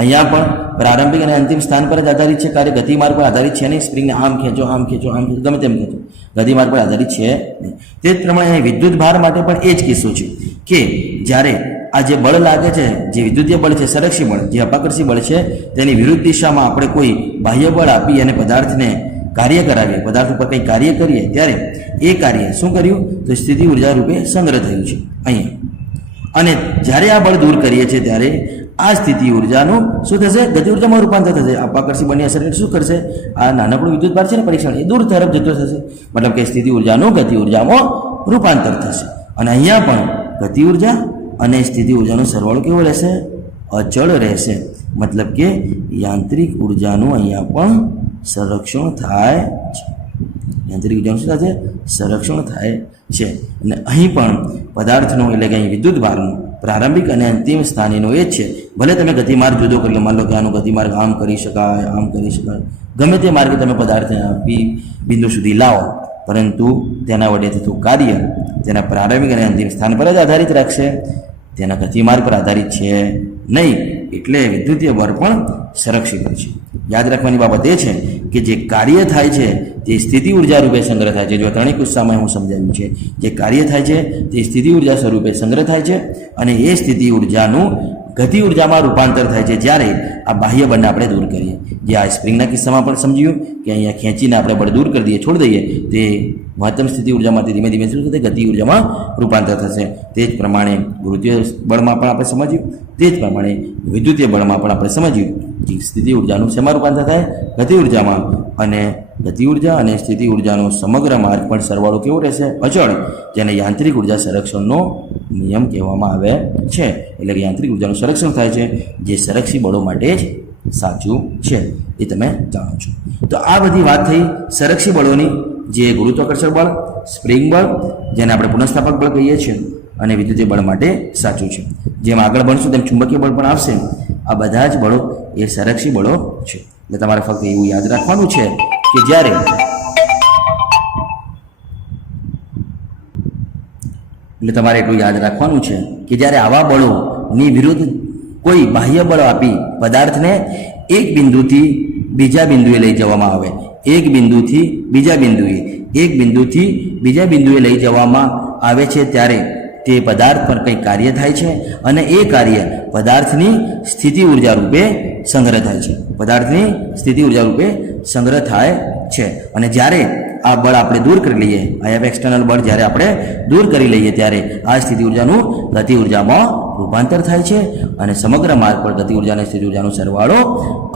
અહીંયા પણ પ્રારંભિક અને અંતિમ સ્થાન પર જ આધારિત છે કાર્ય, ગતિમાર્ગ પર આધારિત છે નહીં. સ્પ્રિંગને આમ ખેંચો, આમ ખેંચો, આમ ખેંચો, ગમે તેમ ખેંચો, ગતિમાર્ગ પર આધારિત છે નહીં. તે જ પ્રમાણે વિદ્યુત ભાર માટે પણ એ જ કિસ્સો છે કે જ્યારે આ જે બળ લાગે છે, જે વિદ્યુતીય બળ છે, સંરક્ષી બળ, જે અપાકર્ષી બળ છે, તેની વિરુદ્ધ દિશામાં આપણે કોઈ બાહ્ય બળ આપી અને પદાર્થને કાર્ય કરાવીએ, પદાર્થ ઉપર કંઈ કાર્ય કરીએ ત્યારે એ કાર્ય શું કર્યું? તો સ્થિતિ ઉર્જા રૂપે સંગ્રહ થયું છે અહીંયા. અને જ્યારે આ બળ દૂર કરીએ છીએ ત્યારે આ સ્થિતિ ઉર્જાનું શું થશે? ગતિ ઉર્જામાં રૂપાંતર થશે. અપાકર્ષી બળની અસર શું કરશે? આ નાનકડું વિદ્યુત ભાર છે ને પરીક્ષણ, એ દૂર તરફ જતો થશે. મતલબ કે સ્થિતિ ઉર્જાનું ગતિ ઉર્જામાં રૂપાંતર થશે. અને અહીંયા પણ ગતિ ઉર્જા અને સ્થિતિ ઉર્જાનો સરવાળો કેવો રહેશે? અચળ રહેશે. મતલબ કે યાંત્રિક ઉર્જાનું અહીંયા પણ સંરક્ષણ થાય છે. યાંત્રિક ઉર્જાનું શું થાય છે? સંરક્ષણ થાય છે. અને અહીં પણ પદાર્થનો, એટલે કે અહીં વિદ્યુત ભારનું પ્રારંભિક અને અંતિમ સ્થાનીનો એ જ છે. ભલે તમે ગતિમાર્ગ જુદો કરી લો, માન લો કે આનો ગતિમાર્ગ આમ કરી શકાય, આમ કરી શકાય, ગમે તે માર્ગે તમે પદાર્થને પી બિંદુ સુધી લાવો, પરંતુ તેના વડે થતું કાર્ય તેના પ્રારંભિક અને અંતિમ સ્થાન પર જ આધારિત રાખશે, તેના ગતિમાર્ગ પર આધારિત છે નહીં. એટલે વિદ્યુતીય બળ પણ સંરક્ષી બળ છે. યાદ રાખવાની બાબત એ છે કે જે કાર્ય થાય છે તે સ્થિતિ ઉર્જા રૂપે સંગ્રહ થાય છે. જો ત્રણેય કિસ્સામાં હું સમજાવ્યું છે, જે કાર્ય થાય છે તે સ્થિતિ ઉર્જા સ્વરૂપે સંગ્રહ થાય છે અને એ સ્થિતિ ઉર્જાનું ગતિ ઉર્જામાં રૂપાંતર થાય છે જ્યારે આ બાહ્ય બળને આપણે દૂર કરીએ. જે આ સ્પ્રિંગના કિસ્સામાં પણ સમજ્યું કે અહીંયા ખેંચીને આપણે બળ દૂર કરી દઈએ, છોડી દઈએ, તે મહત્તમ સ્થિતિ ઉર્જામાંથી ધીમે ધીમે શું થશે? ગતિ ઉર્જામાં રૂપાંતર થશે. તે જ પ્રમાણે ગુરુત્વીય બળમાં પણ આપણે સમજ્યું, તે જ પ્રમાણે વિદ્યુતીય બળમાં પણ આપણે સમજ્યું સ્થિતિ ઉર્જાનું શેમાં રૂપાંતર થાય? ગતિ ઉર્જામાં. અને ગતિ ઉર્જા અને સ્થિતિ ઉર્જાનો સમગ્ર માર્ગ પણ સરવાળો કેવો રહેશે? અચળ, જેને યાંત્રિક ઉર્જા સંરક્ષણનો નિયમ કહેવામાં આવે છે. એટલે કે યાંત્રિક ઉર્જાનું સંરક્ષણ થાય છે, જે સંરક્ષી બળો માટે જ સાચું છે, એ તમે જાણો છો. તો આ બધી વાત થઈ સંરક્ષી બળોની, જે ગુરુત્વાકર્ષણ બળ, સ્પ્રિંગ બળ, જેને આપણે પુનઃસ્થાપક બળ કહીએ છીએ, અને વિદ્યુતીય બળ માટે સાચું છે. જેમ આગળ ભણશું તેમ ચુંબકીય બળ પણ આવશે. આ બધા જ બળો એ સંરક્ષી બળો છે. એટલે તમારે ફક્ત એવું યાદ રાખવાનું છે કે જ્યારે એટલું યાદ રાખવાનું છે કે જ્યારે આવા બળોની વિરુદ્ધ કોઈ બાહ્ય બળ આપી પદાર્થને એક બિંદુથી બીજા બિંદુએ લઈ જવામાં આવે, એક બિંદુથી બીજા બિંદુએ લઈ જવામાં આવે છે, ત્યારે તે પદાર્થ પર કંઈક કાર્ય થાય છે, અને એ કાર્ય પદાર્થની સ્થિતિ ઉર્જા રૂપે સંગ્રહ થાય છે. અને જ્યારે આ બળ આપણે દૂર કરી લઈએ, આ એક્સટર્નલ બળ જ્યારે આપણે દૂર કરી લઈએ, ત્યારે આ સ્થિતિ ઉર્જાનું ગતિ ઉર્જામાં રૂપાંતર થાય છે, અને સમગ્ર માર્ગ પર ગતિ ઉર્જા અને સ્થિતિ ઉર્જાનો સરવાળો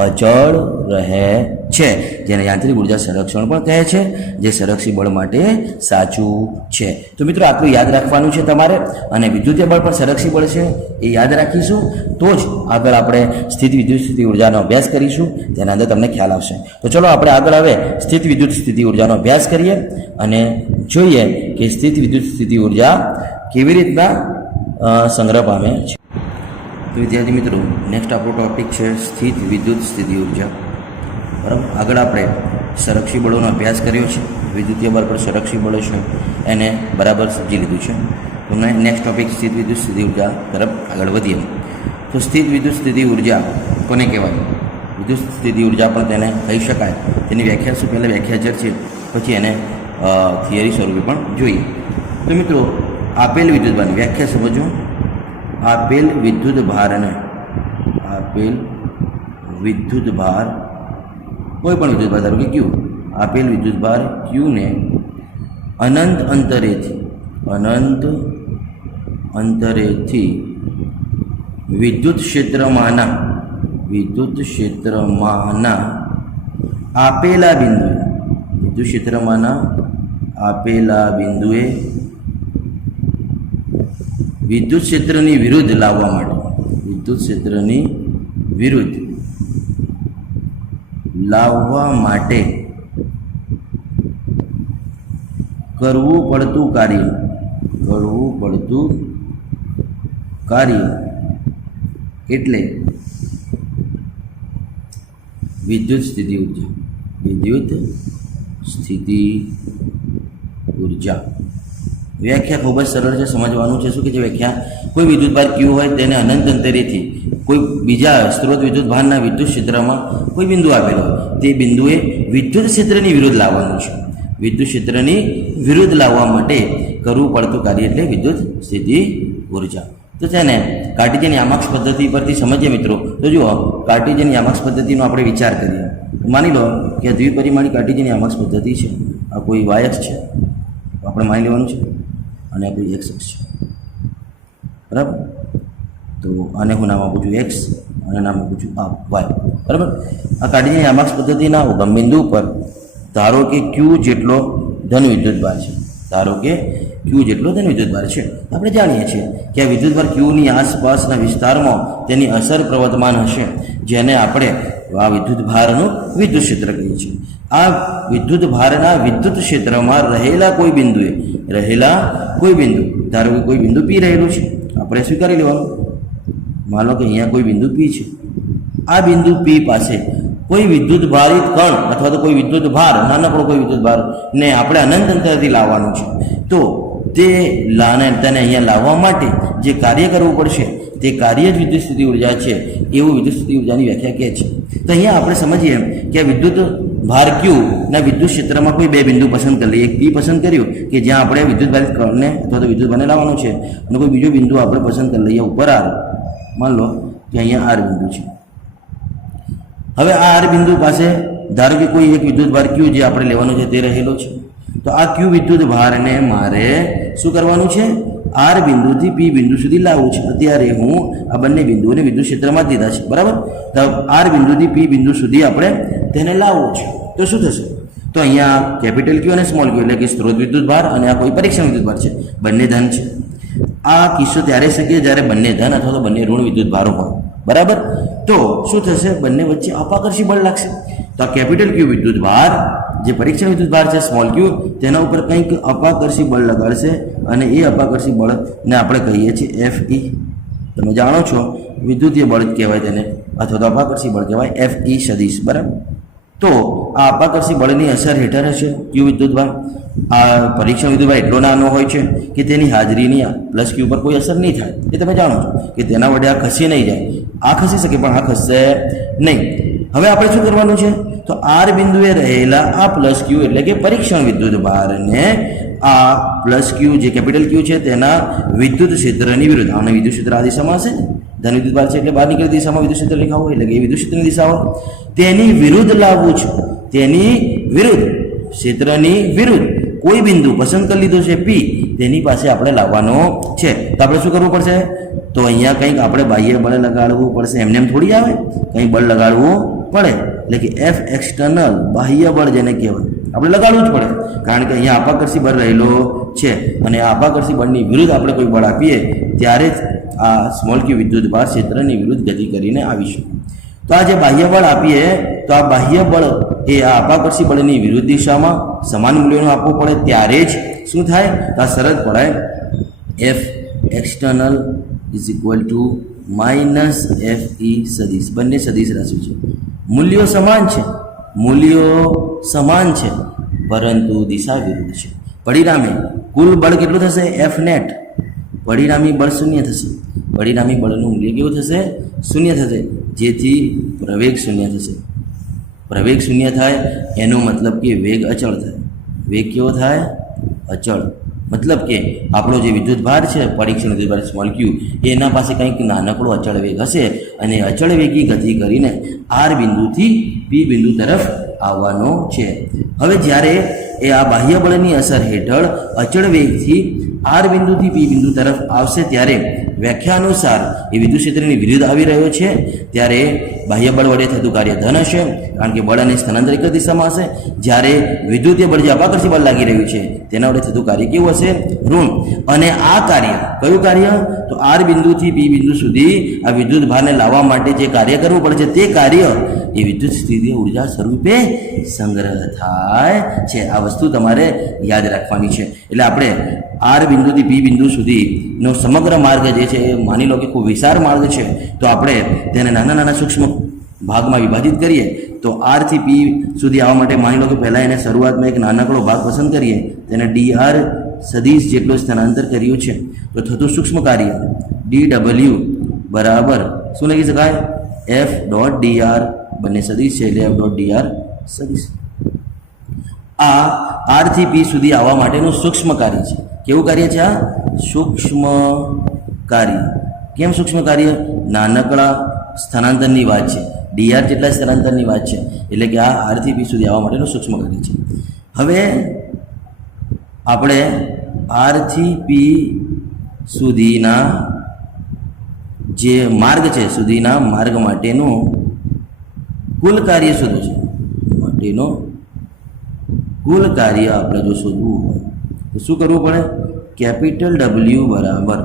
અચળ રહે છે, જેને યાંત્રિક ઉર્જા સંરક્ષણ પણ કહે છે, જે સંરક્ષી બળ માટે સાચું છે. તો મિત્રો આટલું યાદ રાખવાનું છે તમારે. અને વિદ્યુતીય બળ પણ સંરક્ષી બળ છે, એ યાદ રાખીશું તો જ આગળ આપણે સ્થિત વિદ્યુત સ્થિતિ ઉર્જાનો અભ્યાસ કરીશું, તેના અંદર તમને ખ્યાલ આવશે. તો ચલો આપણે આગળ હવે સ્થિત વિદ્યુત સ્થિતિ ઉર્જાનો અભ્યાસ કરીએ અને જોઈએ કે સ્થિત વિદ્યુત સ્થિતિ ઉર્જા કેવી રીતના સંગ્રહ પામે છે. તો વિદ્યાર્થી મિત્રો, નેક્સ્ટ આપણો ટોપિક છે સ્થિત વિદ્યુત સ્થિતિ ઉર્જા. બરાબર, આગળ આપણે સંરક્ષી બળોનો અભ્યાસ કર્યો છે, વિદ્યુતીય બળ પર સંરક્ષી બળો છે એને બરાબર સમજી લીધું છે. તો નેક્સ્ટ ટોપિક સ્થિત વિદ્યુત સ્થિતિ ઉર્જા તરફ આગળ વધીએ. તો સ્થિત વિદ્યુત સ્થિતિ ઉર્જા કોને કહેવાય? વિદ્યુત સ્થિતિ ઉર્જા પણ તેને કહી શકાય. તેની વ્યાખ્યા શું? પહેલાં વ્યાખ્યા ચર્ચીએ, પછી એને થિયરી સ્વરૂપે પણ જોઈએ. તો મિત્રો, આપેલ વિદ્યુતભારની વ્યાખ્યા સમજો. આપેલ વિદ્યુત ભાર કોઈ પણ વિદ્યુત ભાર, ધારો કે ક્યુ, આપેલ વિદ્યુત ભાર ક્યુને અનંત અંતરેથી વિદ્યુત ક્ષેત્રમાંના આપેલા બિંદુએ વિદ્યુત ક્ષેત્રની વિરુદ્ધ લાવવા માટે કરવું પડતું કાર્ય એટલે વિદ્યુત સ્થિતિ ઉર્જા. વ્યાખ્યા ખૂબ જ સરળ છે, સમજવાનું છે. શું કે છે વ્યાખ્યા? કોઈ વિદ્યુત ભાર ક્યુ હોય તેને અનંત અંતરેથી કોઈ બીજા સ્ત્રોત વિદ્યુત ભારના વિદ્યુત ક્ષેત્રમાં કોઈ બિંદુ આપેલો, તે બિંદુએ વિદ્યુત ક્ષેત્રની વિરુદ્ધ લાવવાનું છે. વિદ્યુત ક્ષેત્રની વિરુદ્ધ લાવવા માટે કરવું પડતું કાર્ય એટલે વિદ્યુત સ્થિતિ ઉર્જા. તો છે ને કાર્ટેશિયન યામાક્ષ પદ્ધતિ પરથી સમજીએ મિત્રો. તો જુઓ, કાર્ટેશિયન યામાક્ષ પદ્ધતિનો આપણે વિચાર કરીએ. માની લો કે આ દ્વિપરિમાણી કાર્ટેશિયન યામાક્ષ પદ્ધતિ છે. આ કોઈ વાયક છે, આપણે માની લેવાનું છે, અને આ કોઈ એક્સ અક્ષ છે. બરાબર, તો આને હું નામ આપું છું એક્સ, અને નામ આપું છું વાય. બરાબર, આ કાર્ટેશિયન યામાક્ષ પદ્ધતિના ઉગમ બિંદુ પર ધારો કે ક્યુ જેટલો ધન વિદ્યુતભાર છે. આપણે જાણીએ છીએ કે આ વિદ્યુતભાર ક્યુની આસપાસના વિસ્તારમાં તેની અસર પ્રવર્તમાન હશે, જેને આપણે આ વિદ્યુતભારનું વિદ્યુત ક્ષેત્ર કહીએ છીએ. આ વિદ્યુતભારના વિદ્યુત ક્ષેત્રમાં રહેલા કોઈ બિંદુ, ધારો કે કોઈ બિંદુ પી રહેલું છે, આપણે સ્વીકારી લેવાનું. માનો કે અહીંયા કોઈ બિંદુ પી છે. આ બિંદુ પી પાસે કોઈ વિદ્યુત ભારિત કણ અથવા તો કોઈ વિદ્યુત ભાર, નાનકડો કોઈ વિદ્યુત ભાર ને આપણે અનંત અંતરથી લાવવાનું છે. તો તેને અહીંયા લાવવા માટે જે કાર્ય કરવું પડશે તે કાર્ય જ વિદ્યુત સ્થિતિ ઉર્જા છે, એવું વિદ્યુત સ્થિતિ ઉર્જાની વ્યાખ્યા કહે છે. તો અહીંયા આપણે સમજીએ કે આ વિદ્યુત ભાર ક્યુ ના વિદ્યુત ક્ષેત્રમાં કોઈ બે બિંદુ પસંદ કરી લઈએ. એક બી પસંદ કર્યું કે જ્યાં આપણે વિદ્યુત ભારિત કણને અથવા તો વિદ્યુત ભારને લાવવાનું છે, અને કોઈ બીજો બિંદુ આપણે પસંદ કરી લઈએ ઉપર આર. માન લો કે અહીંયા આર બિંદુ છે. હવે આ આર બિંદુ પાસે ધારો કે કોઈ એક વિદ્યુત ભાર ક્યુ જે આપણે લેવાનો છે તે રહેલો છે. તો આ ક્યુ વિદ્યુત ભારને મારે શું કરવાનું છે? આર બિંદુથી પી બિંદુ સુધી લાવવું છે. અત્યારે હું આ બંને બિંદુઓને વિદ્યુત ક્ષેત્રમાં જ દીધા છે, બરાબર. તો આર બિંદુથી પી બિંદુ સુધી આપણે તેને લાવવું છે. તો શું થશે? તો અહીંયા કેપિટલ ક્યુ અને સ્મોલ ક્યુ એટલે કે સ્ત્રોત વિદ્યુત ભાર અને આ કોઈ પરીક્ષણ વિદ્યુત ભાર છે, બંને ધન છે. આ કિસ્સો ત્યારે શક્ય જ્યારે બંને ધન અથવા તો બંને ઋણ વિદ્યુત ભારો હોય, બરાબર. તો શું થશે? બંને વચ્ચે અપાકર્ષી બળ લાગશે. તો આ કેપિટલ ક્યુ વિદ્યુત ભાર જે પરીક્ષણ વિદ્યુત ભાર છે સ્મોલ ક્યુ, તેના ઉપર કંઈક અપાકર્ષી બળ લગાડશે અને એ અપાકર્ષી બળને આપણે કહીએ છીએ FE. તમે જાણો છો વિદ્યુતીય બળ કહેવાય તેને, અથવા તો અપાકર્ષી બળ કહેવાય FE સદિશ, બરાબર. તો આ અપાકર્ષી બળની અસર હેઠળ હશે ક્યુ વિદ્યુત ભાર. આ પરીક્ષણ વિદ્યુત ભાર એટલો નાનો હોય છે કે તેની હાજરીની પ્લસ ક્યુ પર કોઈ અસર નહીં થાય. એ તમે જાણો છો કે તેના વડે આ ખસી નહીં જાય. આ ખસી શકે પણ આ ખસશે નહીં. હવે આપણે શું કરવાનું છે? તો આર બિંદુએ રહેલા આ પ્લસ ક્યુ એટલે કે પરીક્ષણ વિદ્યુત ભારને આ પ્લસ ક્યુ જે કેપિટલ ક્યુ છે તેના વિદ્યુત ક્ષેત્રની વિરુદ્ધ, આને વિદ્યુત ક્ષેત્ર આ દિશામાં હશે ને, ધન વિદ્યુત ભાર છે એટલે બહાર નીકળેલી દિશામાં વિદ્યુત ક્ષેત્ર લખાવું હોય એટલે કે વિદ્યુત ક્ષેત્રની દિશા હોય, તેની વિરુદ્ધ લાવવું છે. તેની વિરુદ્ધ, ક્ષેત્રની વિરુદ્ધ કોઈ બિંદુ પસંદ કરી લીધો છે પી, તેની પાસે આપણે લાવવાનો છે. તો આપણે શું કરવું પડશે? તો અહીંયા કંઈક આપણે બાહ્ય બળ લગાડવું પડશે. એમને એમ થોડી આવે, કંઈક બળ લગાડવું પડે. એટલે કે F એક્સટર્નલ, બાહ્ય બળ જેને કહેવાય, આપણે લગાડવું જ પડે. કારણ કે અહીંયા અપાકર્ષી બળ રહેલો છે અને આ અપાકર્ષી બળની વિરુદ્ધ આપણે કોઈ બળ આપીએ ત્યારે જ આ સ્મોલ ક્યુ વિદ્યુત ભાર ક્ષેત્રની વિરુદ્ધ ગતિ કરીને આવીશું. તો આ જે બાહ્ય બળ આપીએ તો આ બાહ્ય બળ એ આ અપાકર્ષી બળની વિરુદ્ધ દિશામાં સમાન મૂલ્યોનું આપવું પડે, ત્યારે જ શું થાય? તો આ શરત પડાય F external is equal two minus FE સદિશ. બંને સદિશ રાશિ છે, મૂલ્યો સમાન છે, મૂલ્યો સમાન છે પરંતુ દિશા વિરુદ્ધ છે. પરિણામે કુલ બળ કેટલું થશે? F net. પરિણામી બળ શૂન્ય થશે. પરિણામી બળનું મૂલ્ય કેવું થશે? શૂન્ય થશે, જેથી પ્રવેગ શૂન્ય થશે. પ્રવેગ શૂન્ય થાય એનો મતલબ કે વેગ અચળ થાય. વેગ કેવો થાય? અચળ. મતલબ કે આપણો જે વિદ્યુત ભાર છે પરીક્ષણ વિદ્યુત ભાર સ્મોલ ક્યુ, એના પાસે કંઈક નાનકડો અચળ વેગ હશે અને અચળ વેગી ગતિ કરીને આર બિંદુથી પી બિંદુ તરફ આવવાનો છે. હવે જ્યારે એ આ બાહ્ય બળની અસર હેઠળ અચળ વેગથી આર બિંદુથી પી બિંદુ તરફ આવશે ત્યારે વ્યાખ્યા અનુસાર એ વિદ્યુત ક્ષેત્રની વિરુદ્ધ આવી રહ્યો છે, ત્યારે બાહ્ય બળ વડે થતું કાર્ય ધન હશે, કારણ કે બળ અને સ્થાનાંતરિત દિશામાં હશે. જ્યારે વિદ્યુતીય બળ જે અપાકર્ષી બળ લાગી રહ્યું છે તેના વડે થતું કાર્ય કેવું હશે? ઋણ. અને આ કાર્ય કયું કાર્ય? તો આર બિંદુથી પી બિંદુ સુધી આ વિદ્યુત ભારને લાવવા માટે જે કાર્ય કરવું પડે છે તે કાર્ય એ વિદ્યુત સ્થિતિય ઉર્જા સ્વરૂપે સંગ્રહ થાય છે. આ વસ્તુ તમારે યાદ રાખવાની છે. એટલે આપણે આર બિંદુથી પી બિંદુ સુધીનો સમગ્ર માર્ગ જે છે એ માની લો કે ખૂબ વિશાળ માર્ગ છે, તો આપણે તેને નાના નાના સૂક્ષ્મ ભાગમાં વિભાજિત કરીએ. તો આરથી પી સુધી આવવા માટે માની લો કે પહેલાં એને શરૂઆતમાં એક નાનકડો ભાગ પસંદ કરીએ, તેને DR સદિશ જેટલું સ્થાનાંતર કર્યું છે, તો થતું સૂક્ષ્મ કાર્ય DW બરાબર શું લખી શકાય? F.dr. બંને સદિશ છે એટલે F.dr સદિશ. આ આરથી પી સુધી આવવા માટેનું સૂક્ષ્મ કાર્ય છે. કેવું કાર્ય છે? આ સૂક્ષ્મ કાર્ય. કેમ સૂક્ષ્મ કાર્ય? નાનકડા સ્થાનાંતરની વાત છે, DR જેટલા સ્થાનાંતરની વાત છે, એટલે કે આ આરથી પી સુધી આવવા માટેનું સૂક્ષ્મ કાર્ય છે. હવે આપણે આરથી પી સુધીના જે માર્ગ છે સુધીના માર્ગ માટેનું કુલ કાર્ય શોધવું છે. માટેનો કુલ કાર્ય આપણે જો શોધવું હોય તો શું કરવું પડે? કેપિટલ W બરાબર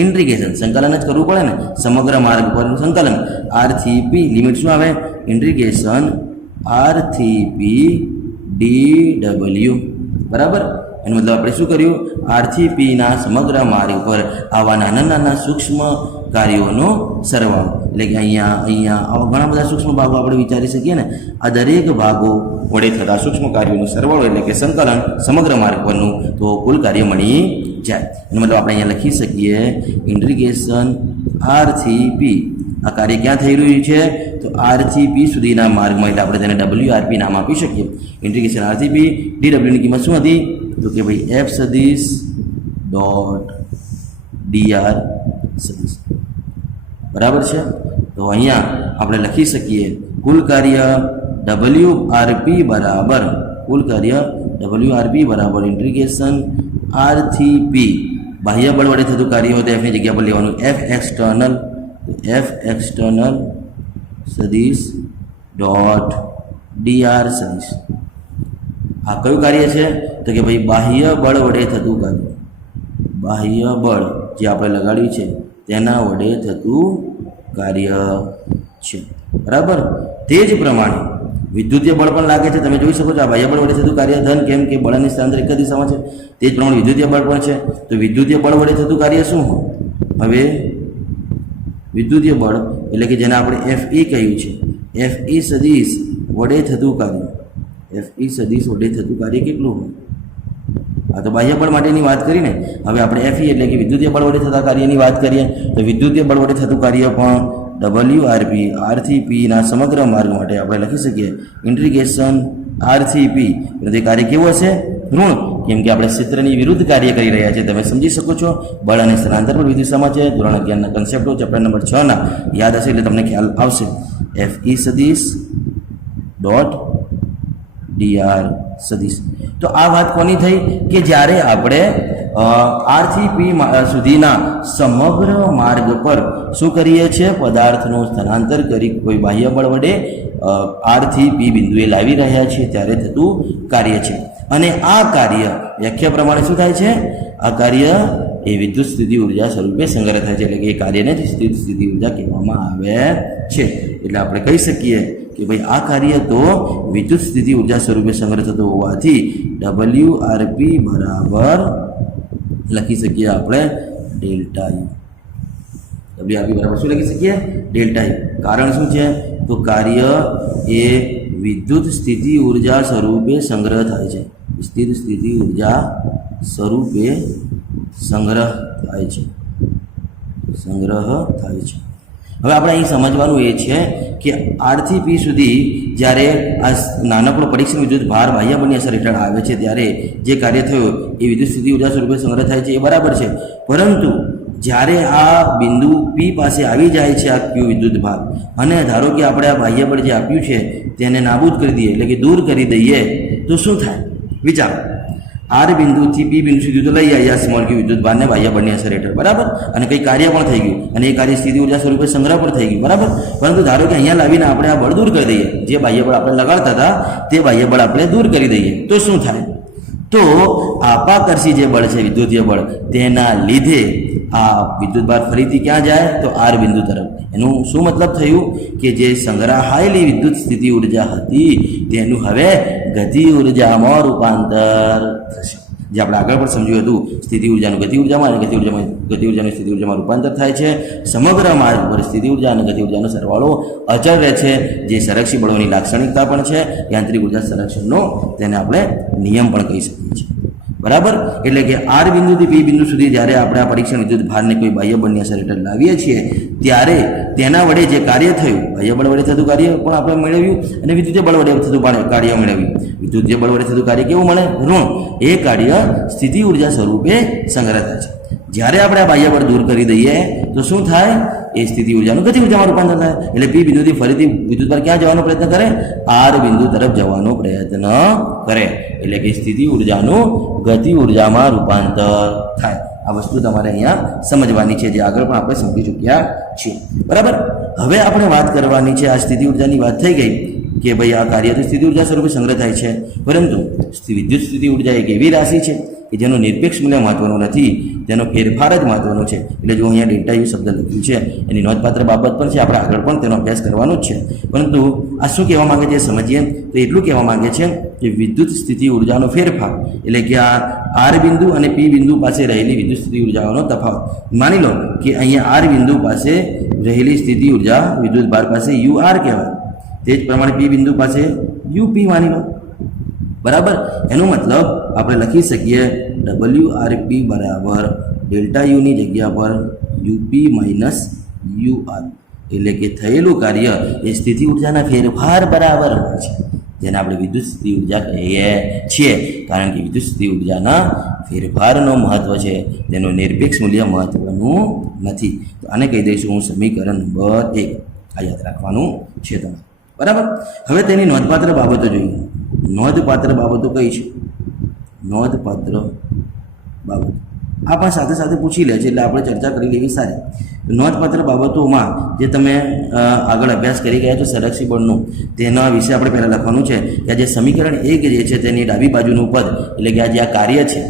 ઇન્ટિગ્રેશન, સંકલન જ કરવું પડે ને, સમગ્ર માર્ગ પરનું સંકલન. આરથી પી લિમિટ શું આવે? ઇન્ટિગ્રેશન આરથી પી DW બરાબર. એનો મતલબ આપણે શું કર્યું? આરથી પીના સમગ્ર માર્ગ પર આવા નાના નાના સૂક્ષ્મ કાર્યોનો સરવાળો, એટલે કે અહીંયા આવા ઘણા બધા સૂક્ષ્મ ભાગો આપણે વિચારી શકીએ ને, આ દરેક ભાગો વડે થતા સૂક્ષ્મ કાર્યોનો સરવાળો એટલે કે સંકલન સમગ્ર માર્ગ પરનું, તો કુલ કાર્ય મળી જાય. એનો મતલબ આપણે અહીંયા લખી શકીએ ઇન્ટિગ્રેશન આરથી પી. આ કાર્ય ક્યાં થઈ રહ્યું છે? તો આરથી પી સુધીના માર્ગમાં, એટલે આપણે તેને WRP નામ આપી શકીએ. ઇન્ટિગ્રેશન આરથી પી DWની કિંમત શું હતી? તો કે ભાઈ F સદિશ ડોટ DR સદિશ બરાબર છે. તો અહીંયા આપણે લખી શકીએ કુલ કાર્ય WRP બરાબર ઇન્ટિગ્રેશન આરથી પી બાહ્ય બળ વડે થતું કાર્ય હોય તો એફની જગ્યા પર લેવાનું એફ એક્સટર્નલ સદિશ ડોટ ડીઆર સદિશ. આ કયું કાર્ય છે તો કે ભાઈ બાહ્ય બળ વડે થતું કાર્ય, બાહ્ય બળ જે આપણે લગાડ્યું છે તેના વડે થતું કાર્ય છે. બરાબર. તે જ પ્રમાણે વિદ્યુતીય બળ પણ લાગે છે. તમે જોઈ શકો છો આ બાહ્ય બળ વડે થતું કાર્ય ધન, કેમ કે બળની સ્થાનાંતર એક જ દિશામાં છે. તે જ પ્રમાણે વિદ્યુતીય બળ પણ છે. તો વિદ્યુતીય બળ વડે થતું કાર્ય શું હોય? હવે વિદ્યુતીય બળ એટલે કે જેને આપણે FE કહ્યું છે, FE સદિશ વડે થતું કાર્ય, FE સદિશ વડે થતું કાર્ય કેટલું હોય? આ તો બાહ્ય બળ માટેની વાત કરીને. હવે આપણે FE એટલે કે વિદ્યુતીય બળ વડે થતા કાર્યની વાત કરીએ તો વિદ્યુતીય બળ વડે થતું કાર્ય પણ WRP R થી P ના સમગ્ર માર્ગ માટે આપણે લખી શકીએ ઇન્ટિગ્રેશન R થી P. તે કાર્ય કેવું હશે? ઋણ, કેમ કે આપણે ક્ષેત્રની વિરુદ્ધ કાર્ય કરી રહ્યા છીએ. તમે સમજી શકો છો. બળ અને સ્થળાંતર પર દિશામાં છે. ધોરણ 11ના કન્સેપ્ટો ચેપ્ટર નંબર 6 ના યાદ હશે એટલે તમને ખ્યાલ આવશે. FE સદિશ ડોટ DR સદિશ. તો આ વાત કોની થઈ કે જ્યારે આપણે R થી P સુધીના સમગ્ર માર્ગ પર શું કરીએ છીએ? પદાર્થનું સ્થળાંતર કરી કોઈ બાહ્ય બળ વડે R થી P બિંદુએ લાવી રહ્યા છીએ ત્યારે થતું કાર્ય છે. અને આ કાર્ય વ્યાખ્યા પ્રમાણે શું થાય છે? આ કાર્ય એ વિદ્યુત સ્થિતિ ઉર્જા સ્વરૂપે સંગ્રહ થાય છે. એટલે કે એ કાર્યને જ સ્થિતિ ઉર્જા કહેવામાં આવે છે. એટલે આપણે કહી શકીએ કે ભાઈ આ કાર્ય તો વિદ્યુત સ્થિતિ ઉર્જા સ્વરૂપે સંગ્રહ થતો હોવાથી WRP બરાબર લખી શકીએ આપણે ડેલ્ટા યુ. WRP બરાબર શું લખી શકીએ? Delta you. કારણ શું છે? તો કાર્ય એ વિદ્યુત સ્થિતિ ઉર્જા સ્વરૂપે સંગ્રહ થાય છે. સ્થિતિ ઉર્જા સ્વરૂપે સંગ્રહ થાય છે. હવે આપણે અહીં સમજવાનું એ છે કે R થી P સુધી જ્યારે આ નાનકડો પરીક્ષણ વિદ્યુત ભાર બાહ્ય બળની અસર હેઠળ આવે છે ત્યારે જે કાર્ય થયું એ વિદ્યુત સ્થિતિ ઉર્જા સ્વરૂપે સંગ્રહ થાય છે, એ બરાબર છે. પરંતુ જ્યારે આ બિંદુ P પાસે આવી જાય છે આ Q વિદ્યુત ભાર, અને ધારો કે આપણે આ બાહ્ય બળ જે આપ્યું છે તેને નાબૂદ કરી દઈએ એટલે કે દૂર કરી દઈએ તો શું થાય? વિચારો. R બિંદુથી P બિંદુ સુધી તો લઈ આવ્યા સ્મોલ Q વિદ્યુત ભારને બાહ્ય બળની અસર હેઠળ, બરાબર, અને કંઈ કાર્ય પણ થઈ ગયું અને એ કાર્ય સ્થિતિ ઉર્જા સ્વરૂપે સંગ્રહ પણ થઈ ગયું, બરાબર. પરંતુ ધારો કે અહીંયા લાવીને આપણે આ બળ દૂર કરી દઈએ, જે બાહ્ય બળ આપણે લગાડતા હતા તે બાહ્ય બળ આપણે દૂર કરી દઈએ તો શું થાય? તો આપાકર્ષી જે બળ છે વિદ્યુતીય બળ, તેના લીધે આ વિદ્યુત ભાર ફરીથી ક્યાં જાય? તો R બિંદુ તરફ. એનું શું મતલબ થયું કે જે સંગ્રહાયેલી વિદ્યુત સ્થિતિ ઉર્જા હતી તેનું હવે ગતિ ઉર્જામાં રૂપાંતર થશે. જે આપણે આગળ પણ સમજ્યું હતું, સ્થિતિ ઉર્જાનું ગતિ ઉર્જામાં અને ગતિ ઉર્જાનું સ્થિતિ ઉર્જામાં રૂપાંતર થાય છે. સમગ્ર માર્ગ પર સ્થિતિ ઉર્જા અને ગતિ ઉર્જાનો સરવાળો અચળ રહે છે, જે સંરક્ષી બળોની લાક્ષણિકતા પણ છે. યાંત્રિક ઉર્જા સંરક્ષણનો તેને આપણે નિયમ પણ કહી શકીએ છીએ, બરાબર. એટલે કે R બિંદુથી P બિંદુ સુધી જ્યારે આપણે આ પરીક્ષણ વિદ્યુત ભારને કોઈ બાહ્ય બળની અસર હેઠળ લાવીએ છીએ ત્યારે તેના વડે જે કાર્ય થયું, બાહ્ય બળ વડે થતું કાર્ય પણ આપણે મેળવ્યું અને વિદ્યુતીય બળ વડે થતું કાર્ય મેળવ્યું. વિદ્યુતીય બળ વડે થતું કાર્ય કેવું મળે? ઋણ. એ કાર્ય સ્થિતિ ઉર્જા સ્વરૂપે સંગ્રહ થાય છે. જ્યારે આપણે આ બાહ્ય બળ દૂર કરી દઈએ તો શું થાય? એ સ્થિતિ ઉર્જાનું ગતિ ઉર્જામાં રૂપાંતર થાય. એટલે P બિંદુથી ફરીથી વિદ્યુત ભાર ક્યાં જવાનો પ્રયત્ન કરે? R બિંદુ તરફ જવાનો પ્રયત્ન કરે. એટલે કે સ્થિતિ ઉર્જાનું ગતિ ઉર્જામાં રૂપાંતર થાય. આ વસ્તુ તમારે અહીંયા સમજવાની છે, જે આગળ પણ આપણે સમજી ચૂક્યા છીએ, બરાબર. હવે આપણે વાત કરવાની છે, આ સ્થિતિ ઉર્જાની વાત થઈ ગઈ કે ભાઈ આ કાર્ય તો સ્થિતિ ઉર્જા સ્વરૂપે સંગ્રહ થાય છે, પરંતુ વિદ્યુત સ્થિતિ ઉર્જા એક એવી રાશિ છે કે જેનું નિરપેક્ષ મૂલ્ય મહત્વનું નથી, તેનો ફેરફાર જ મહત્વનો છે. એટલે જો અહીંયા ડેલ્ટા યુ શબ્દ લખ્યું છે એની નોંધપાત્ર બાબત પણ છે, આપણે આગળ પણ તેનો અભ્યાસ કરવાનો જ છે. પરંતુ આ શું કહેવા માંગે છે સમજીએ તો એટલું કહેવા માંગે છે કે વિદ્યુત સ્થિતિ ઉર્જાનો ફેરફાર એટલે કે આ R બિંદુ અને P બિંદુ પાસે રહેલી વિદ્યુત સ્થિતિ ઉર્જાઓનો તફાવત. માની લો કે અહીંયા R બિંદુ પાસે રહેલી સ્થિતિ ઉર્જા વિદ્યુત ભાર પાસે UR કહેવાય, તે જ પ્રમાણે P બિંદુ પાસે UP માની લો, બરાબર. એનો મતલબ આપણે લખી શકીએ WRP બરાબર ડેલ્ટા યુની જગ્યા પર UP માઇનસ UR, એટલે કે થયેલું કાર્ય એ સ્થિતિ ઉર્જાના ફેરફાર બરાબર હોય છે, જેને આપણે વિદ્યુત સ્થિતિ ઉર્જા કહીએ છીએ. કારણ કે વિદ્યુત સ્થિતિ ઉર્જાના ફેરફારનો મહત્વ છે, તેનું નિરપેક્ષ મૂલ્ય મહત્વનું નથી. તો આને કહી દઈશું હું સમીકરણ નંબર 1. આ યાદ રાખવાનું છે તમારે, બરાબર. હવે તેની નોંધપાત્ર બાબતો જોઈએ. નોંધપાત્ર બાબતો કઈ છે? નોંધપાત્ર બાબત આ પણ સાથે સાથે પૂછી લે છે, એટલે આપણે ચર્ચા કરી લેવી સારી. નોંધપાત્ર બાબતોમાં જે તમે આગળ અભ્યાસ કરી ગયા છો સંરક્ષી બળનું, તેના વિશે આપણે પહેલાં લખવાનું છે કે આ જે સમીકરણ 1 જે છે તેની ડાબી બાજુનું પદ, એટલે કે આ જે આ કાર્ય છે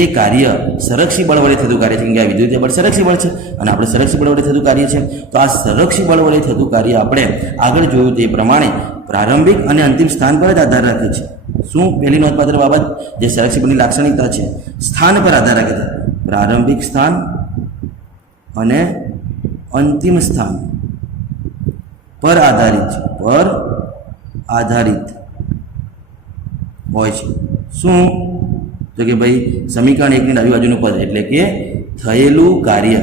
એ કાર્ય સંરક્ષી બળ વડે થતું કાર્ય છે, કેમ કે આ વિદ્યુતીય બળ સંરક્ષી બળ છે અને આપણે સંરક્ષી બળ વડે થતું કાર્ય છે. તો આ સંરક્ષી બળ વડે થતું કાર્ય આપણે આગળ જોયું તે પ્રમાણે પ્રારંભિક અને અંતિમ સ્થાન પર જ આધાર રાખે છે. શું? પહેલી નોંધપાત્ર બાબત જે સંરક્ષી બળની લાક્ષણિકતા છે, સ્થાન પર આધાર રાખે છે. પ્રારંભિક સ્થાન અને અંતિમ સ્થાન પર આધારિત હોય છે. શું? તો કે ભાઈ સમીકરણ 1ની ડાબી બાજુનું પદ એટલે કે થયેલું કાર્ય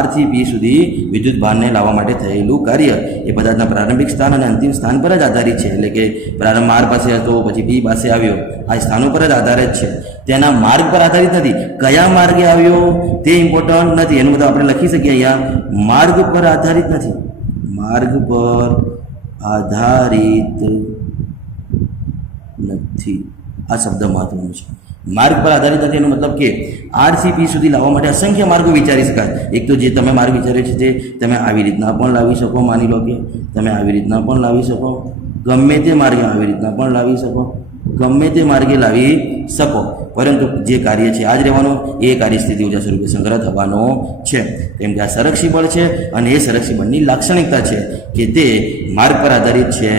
R થી P સુધી વિદ્યુત ભારને લાવવા માટે થયેલું કાર્ય એ પદાર્થના પ્રારંભિક સ્થાન અને અંતિમ સ્થાન પર જ આધારિત છે. એટલે કે પ્રારંભ R પાસે હતો, પછી P પાસે આવ્યો, આ સ્થાનો પર જ આધારિત છે. તેના માર્ગ પર આધારિત નથી. કયા માર્ગે આવ્યો તે ઇમ્પોર્ટન્ટ નથી. એનું બધું આપણે લખી શકીએ અહીંયા, માર્ગ પર આધારિત નથી. માર્ગ પર આધારિત નથી, આ શબ્દ મહત્વનો છે. માર્ગ પર આધારિત નથી એનો મતલબ કે R થી P સુધી લાવવા માટે અસંખ્ય માર્ગો વિચારી શકાય. એક તો જે તમે માર્ગ વિચાર્યો છે તે તમે આવી રીતના પણ લાવી શકો, માની લો કે તમે આવી રીતના પણ લાવી શકો, ગમે તે માર્ગે આવી રીતના પણ લાવી શકો, ગમે તે માર્ગે લાવી શકો, પરંતુ જે કાર્ય છે આ જ રહેવાનો, એ કાર્ય સ્થિતિ ઉર્જા સ્વરૂપે સંગ્રહ થવાનો છે. કેમ કે આ સંરક્ષી બળ છે અને એ સંરક્ષી બળની લાક્ષણિકતા છે કે તે માર્ગ પર આધારિત છે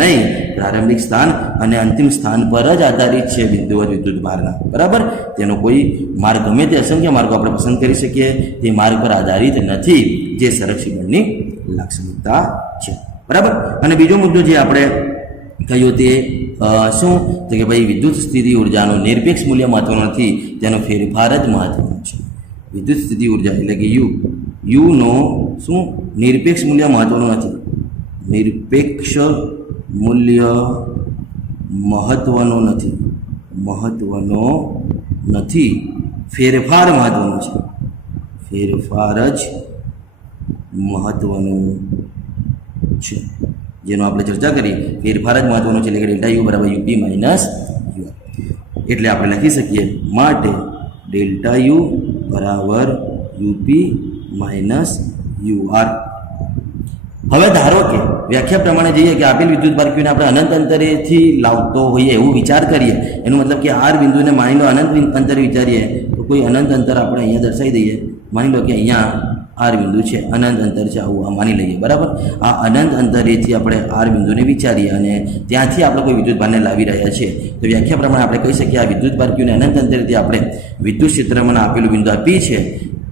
નહીં, પ્રારંભિક સ્થાન અને અંતિમ સ્થાન પર જ આધારિત છે વિદ્યુત ભારના. બરાબર? તેનો કોઈ માર્ગ, ગમે તે અસંખ્ય માર્ગો આપણે પસંદ કરી શકીએ, તે માર્ગ પર આધારિત નથી, જે સંરક્ષી બળની લાક્ષણિકતા છે. બરાબર? અને બીજો મુદ્દો જે આપણે કહ્યું તે શું? તો કે ભાઈ વિદ્યુત સ્થિતિ ઉર્જાનું નિરપેક્ષ મૂલ્ય મહત્વનું નથી, તેનો ફેરફાર જ મહત્વનો છે. વિદ્યુત સ્થિતિ ઉર્જા એટલે કે યુનો શું નિરપેક્ષ મૂલ્ય મહત્વનું નથી. નિરપેક્ષ મૂલ્ય મહત્વનો નથી, ફેરફાર મહત્વનો છે. ફેરફાર જ મહત્વનો છે, જેનો આપણે ચર્ચા કરી. ફેરફાર જ મહત્વનો છે, એટલે કે ડેલ્ટા યુ બરાબર યુપી માઇનસ યુઆર. એટલે આપણે લખી શકીએ માટે ડેલ્ટા યુ બરાબર યુપી માઇનસ યુઆર. હવે ધારો કે વ્યાખ્યા પ્રમાણે જઈએ કે આપેલ વિદ્યુત ભાર ક્યુને આપણે અનંત અંતરેથી લાવતો હોઈએ એવું વિચાર કરીએ. એનો મતલબ કે આર બિંદુને માની લો અનંત અંતરે વિચારીએ, તો કોઈ અનંત અંતર આપણે અહીંયા દર્શાવી દઈએ. માની લો કે અહીંયા આર બિંદુ છે, અનંત અંતર છે, આવું આ માની લઈએ. બરાબર? આ અનંત અંતરેથી આપણે આર બિંદુને વિચારીએ અને ત્યાંથી આપણે કોઈ વિદ્યુત ભારને લાવી રહ્યા છીએ, તો વ્યાખ્યા પ્રમાણે આપણે કહી શકીએ આ વિદ્યુત ભાર ક્યુને અનંત અંતરેથી આપણે વિદ્યુત ક્ષેત્રમાં આપેલું બિંદુ P છે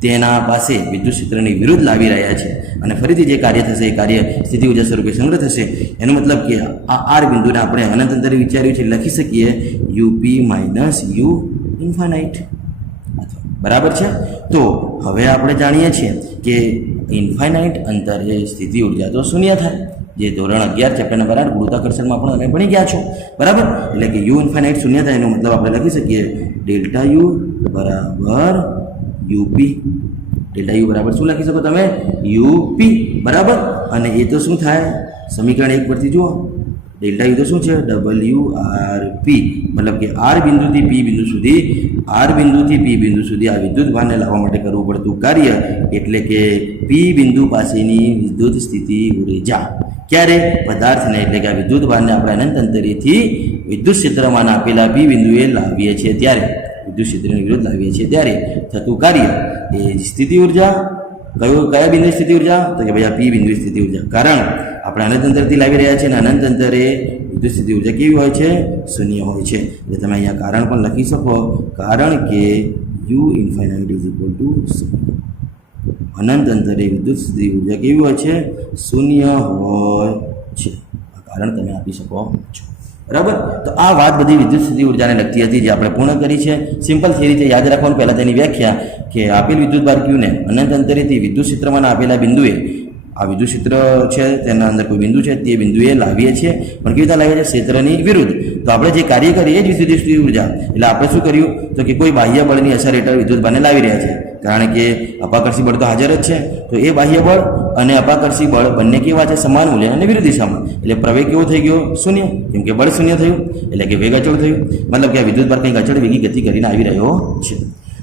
તેના પાસે વિદ્યુત ક્ષેત્રની વિરુદ્ધ લાવી રહ્યા છે. અને ફરીથી જે કાર્ય થશે એ કાર્ય સ્થિતિ ઉર્જા સ્વરૂપે સંગ્રહ થશે. એનો મતલબ કે આ આર બિંદુને આપણે અનંત અંતરે વિચાર્યું છે, લખી શકીએ યુપી માઇનસ યુ ઇન્ફાનાઇટ. બરાબર છે? તો હવે આપણે જાણીએ છીએ કે ઇન્ફાઇનાઇટ અંતરે સ્થિતિ ઉર્જા તો શૂન્ય થાય, જે ધોરણ 11 ચેપ્ટર નંબર 8 ગુરુત્વાકર્ષણમાં પણ તમે ભણી ગયા છો. બરાબર? એટલે કે યુ ઇન્ફાઇનાઇટ શૂન્ય થાય, એનો મતલબ આપણે લખી શકીએ ડેલ્ટા યુ બરાબર યુપી. ડેલ્ટા યુ બરાબર શું લખી શકો તમે? યુપી. બરાબર? અને એ તો શું થાય? સમીકરણ 1 પરથી જુઓ, ડેલ્ટા યુ તો શું છે? WRP. મતલબ કે આર બિંદુથી પી બિંદુ સુધી, આર બિંદુથી પી બિંદુ સુધી આ વિદ્યુત ભારને લાવવા માટે કરવું પડતું કાર્ય, એટલે કે પી બિંદુ પાસેની વિદ્યુત સ્થિતિ ઉર્જા. ક્યારે? પદાર્થને, એટલે કે આ વિદ્યુત ભારને આપણે અનંત અંતરેથી વિદ્યુત ક્ષેત્રમાં આપેલા પી બિંદુએ લાવીએ છીએ ત્યારે, વિદ્યુત ક્ષેત્રની વિરુદ્ધ લાવીએ છીએ ત્યારે થતું કાર્ય એ સ્થિતિ ઉર્જા. કયા બિંદુ સ્થિતિ ઉર્જા? તો કે ભાઈ આ પી બિંદુ સ્થિતિ ઉર્જા. કારણ આપણે અનંત અંતરથી લાવી રહ્યા છીએ અને અનંત અંતરે વિદ્યુત સ્થિતિ ઉર્જા કેવી હોય છે? શૂન્ય હોય છે. એટલે તમે અહીંયા કારણ પણ લખી શકો, કારણ કે you infinite is equal two શૂન્ય. અનંત અંતરે વિદ્યુત સ્થિતિ ઉર્જા કેવી હોય છે? શૂન્ય હોય છે. આ કારણ તમે આપી શકો છો. બરાબર? તો આ વાત બધી વિદ્યુત સ્થિતિ ઉર્જાને લગતી હતી, જે આપણે પૂર્ણ કરી છે. સિમ્પલ થિયરી છે, યાદ રાખવાનું. પહેલાં તેની વ્યાખ્યા કે આપેલ વિદ્યુત ભાર ક્યુને અનંત અંતરેથી વિદ્યુત ક્ષેત્રમાં આપેલા બિંદુએ, આ વિદ્યુત ક્ષેત્ર છે તેના અંદર કોઈ બિંદુ છે તે બિંદુએ લાવીએ છીએ, પણ કેવી રીતે લાવીએ છીએ? ક્ષેત્રની વિરુદ્ધ. તો આપણે જે કાર્ય કરીએ એ જ વિદ્યુત સ્થિતિ ઉર્જા. એટલે આપણે શું કર્યું? તો કે કોઈ બાહ્ય બળની અસર હેઠળ વિદ્યુત ભારને લાવી રહ્યા છે, કારણ કે અપાકર્ષી બળ તો હાજર જ છે. તો એ બાહ્ય બળ અને અપાકર્ષી બળ બંને કેવા છે? સમાન મૂલ્ય અને વિરુદ્ધ દિશામાં. એટલે પ્રવેગ કેવો થઈ ગયો? શૂન્ય, કેમ કે બળ શૂન્ય થયું, એટલે કે વેગ અચળ થયું. મતલબ કે આ વિદ્યુત ભાર કંઈક અચળ વેગી ગતિ કરીને આવી રહ્યો છે.